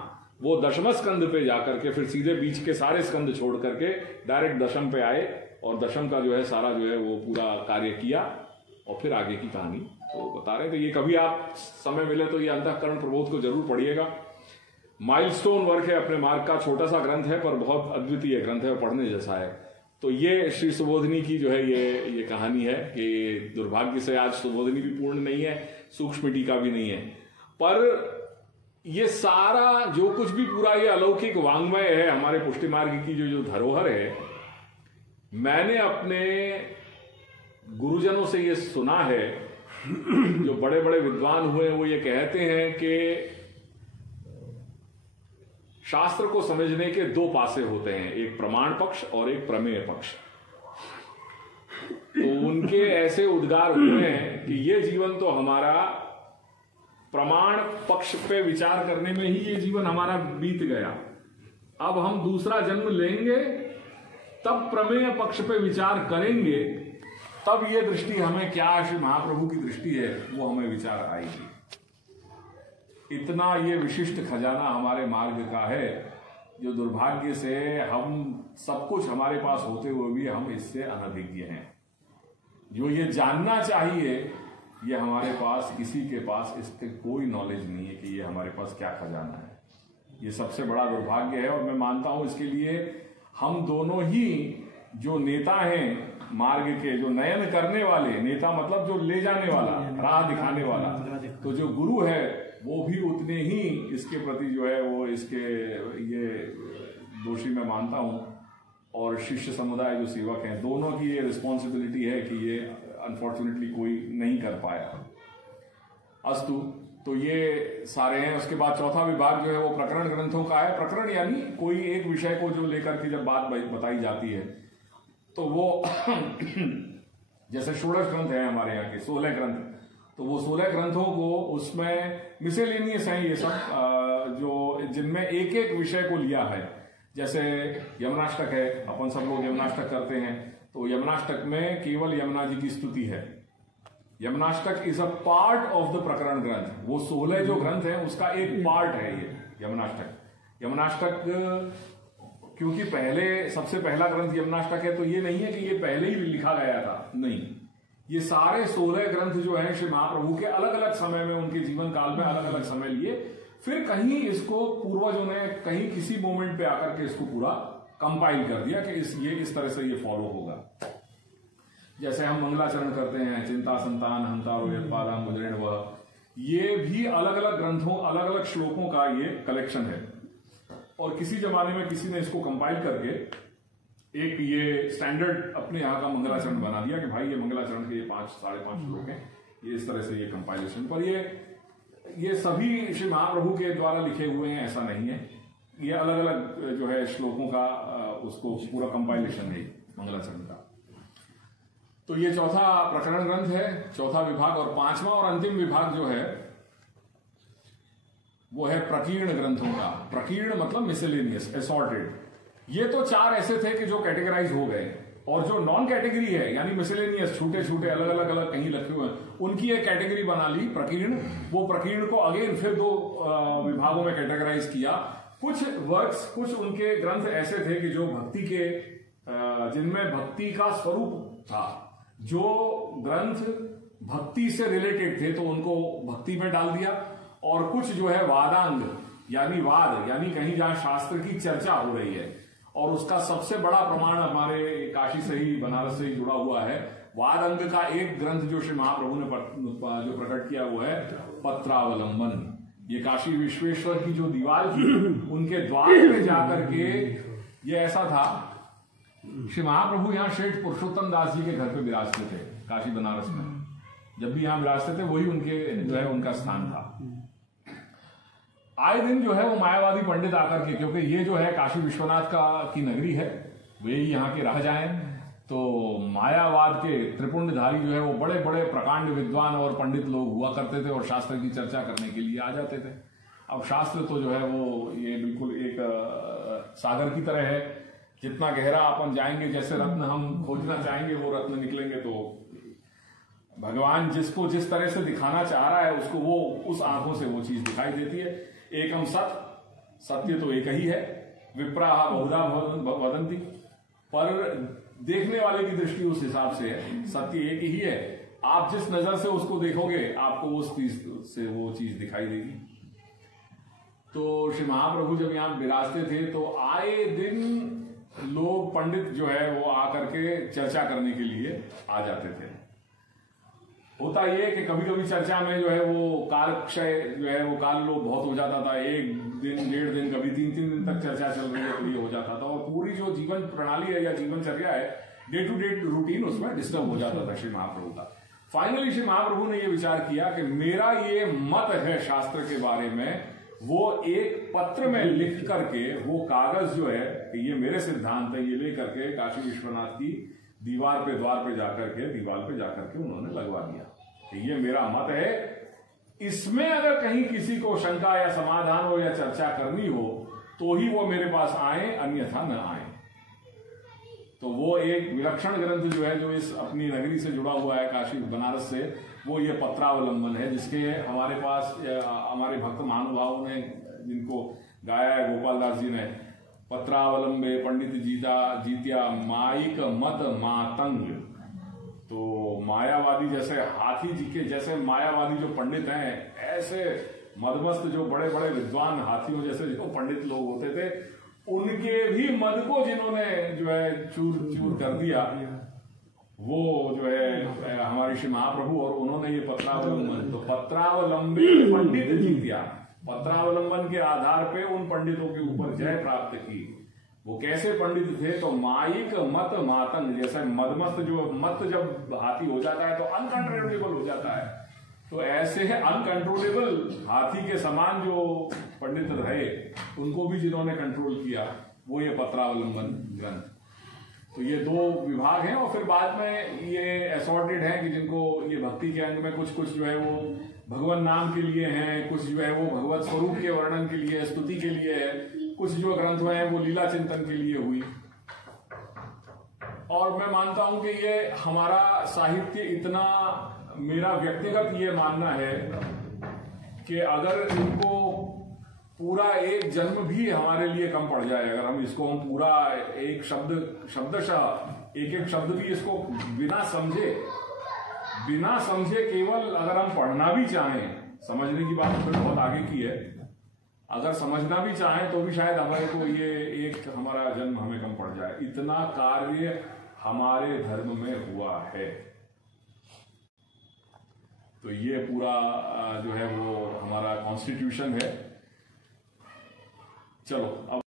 वो 10वां स्कंद पे जाकर के फिर सीधे बीच के सारे स्कंद छोड़ करके डायरेक्ट 10म पे आए, और 10म का जो है सारा जो है वो पूरा कार्य किया, और फिर आगे की कहानी तो बता रहे थे। ये कभी आप समय मिले तो ये अंतःकरण प्रबोध को जरूर पढ़िएगा। माइलस्टोन वर्क है अपने मार्ग का, छोटा सा ग्रंथ है पर बहुत अद्वितीय ग्रंथ है, पढ़ने जैसा है। तो ये श्री सुबोधनी की जो है ये कहानी है कि दुर्भाग्य से आज सुबोधनी भी पूर्ण नहीं है, सूक्ष्म टीका भी नहीं है, पर ये सारा जो कुछ भी पूरा ये अलौकिक वांग्मय है हमारे पुष्टि मार्ग की जो धरोहर है, मैंने अपने गुरुजनों से ये सुना है, जो बड़े बड़े विद्वान हुए वो ये कहते हैं कि शास्त्र को समझने के 2 पासे होते हैं, एक प्रमाण पक्ष और एक प्रमेय पक्ष। तो उनके ऐसे उद्गार हुए हैं कि ये जीवन तो हमारा प्रमाण पक्ष पे विचार करने में ही ये जीवन हमारा बीत गया, अब हम दूसरा जन्म लेंगे तब प्रमेय पक्ष पे विचार करेंगे, तब ये दृष्टि हमें क्या श्री महाप्रभु की दृष्टि है वो हमें विचार आएगी। इतना ये विशिष्ट खजाना हमारे मार्ग का है, जो दुर्भाग्य से हम सब कुछ हमारे पास होते हुए भी हम इससे अनभिज्ञ हैं। जो ये जानना चाहिए ये हमारे पास, किसी के पास इसके कोई नॉलेज नहीं है कि ये हमारे पास क्या खजाना है। ये सबसे बड़ा दुर्भाग्य है, और मैं मानता हूं इसके लिए हम दोनों ही जो नेता हैं मार्ग के, जो नयन करने वाले, नेता मतलब जो ले जाने वाला, राह दिखाने वाला, तो जो गुरु है वो भी उतने ही इसके प्रति जो है वो इसके ये दोषी मैं मानता हूं और शिष्य समुदाय जो सेवक हैं, दोनों की ये रिस्पॉन्सिबिलिटी है कि ये अनफॉर्चुनेटली कोई नहीं कर पाया। अस्तु, तो ये सारे हैं। उसके बाद चौथा विभाग जो है वो प्रकरण ग्रंथों का है। प्रकरण यानी कोई एक विषय को जो लेकर के जब बात बताई जाती है तो वो जैसे 16 ग्रंथ हैं हमारे यहाँ के, 16 ग्रंथ, तो वो 16 ग्रंथों को उसमें मिसेलेनियस हैं ये सब, जो जिनमें एक एक विषय को लिया है। जैसे यमुनाष्टक है, अपन सब लोग यमुनाष्टक करते हैं, तो यमुनाष्टक में केवल यमुना जी की स्तुति है। Yamunashtak is a part of the prakaran granth. वो 16 जो ग्रंथ है उसका एक पार्ट है ये यमुनाष्टक। यमुनाष्टक क्योंकि पहले सबसे पहला ग्रंथ यमुनाष्टक है, तो ये नहीं है कि ये पहले ही लिखा गया था, नहीं, ये सारे 16 ग्रंथ जो है श्री महाप्रभु के अलग अलग समय में, उनके जीवन काल में अलग अलग समय लिए, फिर कहीं इसको पूर्वजों ने कहीं किसी मोमेंट पे आकर के इसको पूरा कंपाइल कर दिया कि इस तरह से ये फॉलो होगा। जैसे हम मंगलाचरण करते हैं, चिंता संतान हंतारो यत्पादाम मुद्रेण वह, ये भी अलग अलग ग्रंथों, अलग अलग श्लोकों का ये कलेक्शन है। और किसी जमाने में किसी ने इसको कंपाइल करके एक ये स्टैंडर्ड अपने यहाँ का मंगलाचरण बना दिया कि भाई ये मंगलाचरण के ये 5-5.5 श्लोक हैं, ये इस तरह से ये कंपाइलेशन। पर ये सभी श्री महाप्रभु के द्वारा लिखे हुए हैं, ऐसा नहीं है। ये अलग अलग जो है श्लोकों का उसको पूरा कंपाइलेशन है मंगलाचरण का। तो ये चौथा प्रकरण ग्रंथ है, चौथा विभाग। और पांचवा और अंतिम विभाग जो है वो है प्रकीर्ण ग्रंथों का। प्रकीर्ण मतलब मिसेलेनियस, असॉर्टेड। ये तो 4 ऐसे थे कि जो कैटेगराइज हो गए, और जो नॉन कैटेगरी है यानी मिसेलेनियस, छोटे छोटे अलग अलग कहीं रखे हुए हैं, उनकी एक कैटेगरी बना ली प्रकीर्ण। वो प्रकीर्ण को अगेन फिर 2 विभागों में कैटेगराइज किया। कुछ वर्क्स, कुछ उनके ग्रंथ ऐसे थे कि जो भक्ति के, जिनमें भक्ति का स्वरूप था, जो ग्रंथ भक्ति से रिलेटेड थे तो उनको भक्ति में डाल दिया। और कुछ जो है वादांग यानी वाद, यानी कहीं जहां शास्त्र की चर्चा हो रही है, और उसका सबसे बड़ा प्रमाण हमारे काशी से ही, बनारस से ही जुड़ा हुआ है। वाद अंग का एक ग्रंथ जो श्री महाप्रभु ने जो प्रकट किया वो है पत्रावलंबन। ये काशी विश्वेश्वर की जो दीवार थी, उनके द्वार पे जाकर के ये ऐसा था, श्री महाप्रभु यहाँ श्रेष्ठ पुरुषोत्तम दास जी के घर पे विराजते थे काशी बनारस में। जब भी यहाँ विराजते थे वही उनके जो है उनका स्थान था। आए दिन जो है वो मायावादी पंडित आकर के, क्योंकि ये जो है काशी विश्वनाथ की नगरी है, वे ही यहाँ के रह जाएं, तो मायावाद के त्रिपुंडधारी जो है वो बड़े बड़े प्रकांड विद्वान और पंडित लोग हुआ करते थे और शास्त्र की चर्चा करने के लिए आ जाते थे। अब शास्त्र तो जो है वो ये बिल्कुल एक सागर की तरह है, जितना गहरा अपन जाएंगे, जैसे रत्न हम खोजना चाहेंगे वो रत्न निकलेंगे। तो भगवान जिसको जिस तरह से दिखाना चाह रहा है उसको वो उस आंखों से वो चीज दिखाई देती है। एकम सत्य तो एक ही है, विप्राह बहुधा वदंती, पर देखने वाले की दृष्टि उस हिसाब से है, सत्य एक ही है। आप जिस नजर से उसको देखोगे आपको उस चीज से वो चीज दिखाई देगी। तो श्री महाप्रभु जब यहाँ विराजते थे तो आए दिन लोग, पंडित जो है वो आकर के चर्चा करने के लिए आ जाते थे। होता ये कि कभी कभी चर्चा में जो है वो काल क्षय जो है वो काल लोप बहुत हो जाता था, 1 दिन 1.5 दिन, कभी 3-3 दिन तक चर्चा चल रही है तो ये हो जाता था, और पूरी जो जीवन प्रणाली है या जीवनचर्या है, डे टू डे रूटीन, उसमें डिस्टर्ब हो जाता था श्री महाप्रभु का। फाइनली श्री महाप्रभु ने ये विचार किया कि मेरा ये मत है शास्त्र के बारे में, वो एक पत्र में लिख करके, वो कागज जो है कि ये मेरे सिद्धांत है, ये ले करके काशी विश्वनाथ की दीवार पे, द्वार पे जाकर के उन्होंने लगवा दिया कि ये मेरा मत है। इसमें अगर कहीं किसी को शंका या समाधान हो या चर्चा करनी हो तो ही वो मेरे पास आए, अन्यथा न आए। तो वो एक विलक्षण ग्रंथ जो है, जो इस अपनी नगरी से जुड़ा हुआ है, काशी बनारस से, वो ये पत्रावलंबन है, जिसके हमारे पास हमारे भक्त महानुभावों ने जिनको गाया है, गोपाल दास जी ने, पत्रावलंबे पंडित जीत्या माइक मत मातंग। तो मायावादी जैसे हाथी जी के जैसे मायावादी जो पंडित हैं, ऐसे मदमस्त जो बड़े बड़े विद्वान हाथियों जैसे जो पंडित लोग होते थे, उनके भी मद को जिन्होंने जो है चूर कर दिया, वो जो है हमारे श्री महाप्रभु, और उन्होंने ये पत्रावलंबन, तो पत्रावलंबी पंडित जीत्या, पत्रावलंबन के आधार पे उन पंडितों के ऊपर जय प्राप्त की। वो कैसे पंडित थे? तो माइक मत मातंग, जैसे मदमस्त जो मत जब हाथी हो जाता है तो अनकंट्रोलेबल हो जाता है, तो ऐसे अनकंट्रोलेबल हाथी के समान जो पंडित रहे, उनको भी जिन्होंने कंट्रोल किया वो ये पत्रावलंबन ग्रंथ। तो ये दो विभाग हैं, और फिर बाद में ये असॉर्टेड हैं कि जिनको ये भक्ति के अंग में कुछ कुछ जो है वो भगवान नाम के लिए हैं, कुछ जो है वो भगवत स्वरूप के वर्णन के लिए, स्तुति के लिए है, कुछ जो ग्रंथ हैं वो लीला चिंतन के लिए हुई। और मैं मानता हूं कि ये हमारा साहित्य इतना, मेरा व्यक्तिगत ये मानना है कि अगर इनको पूरा एक जन्म भी हमारे लिए कम पड़ जाए, अगर हम इसको हम पूरा एक शब्दशः एक एक शब्द भी इसको बिना समझे केवल अगर हम पढ़ना भी चाहें, समझने की बात तो बहुत आगे की है, अगर समझना भी चाहें तो भी शायद हमारे को ये एक हमारा जन्म हमें कम पड़ जाए, इतना कार्य हमारे धर्म में हुआ है। तो ये पूरा जो है वो हमारा कॉन्स्टिट्यूशन है। चलो अब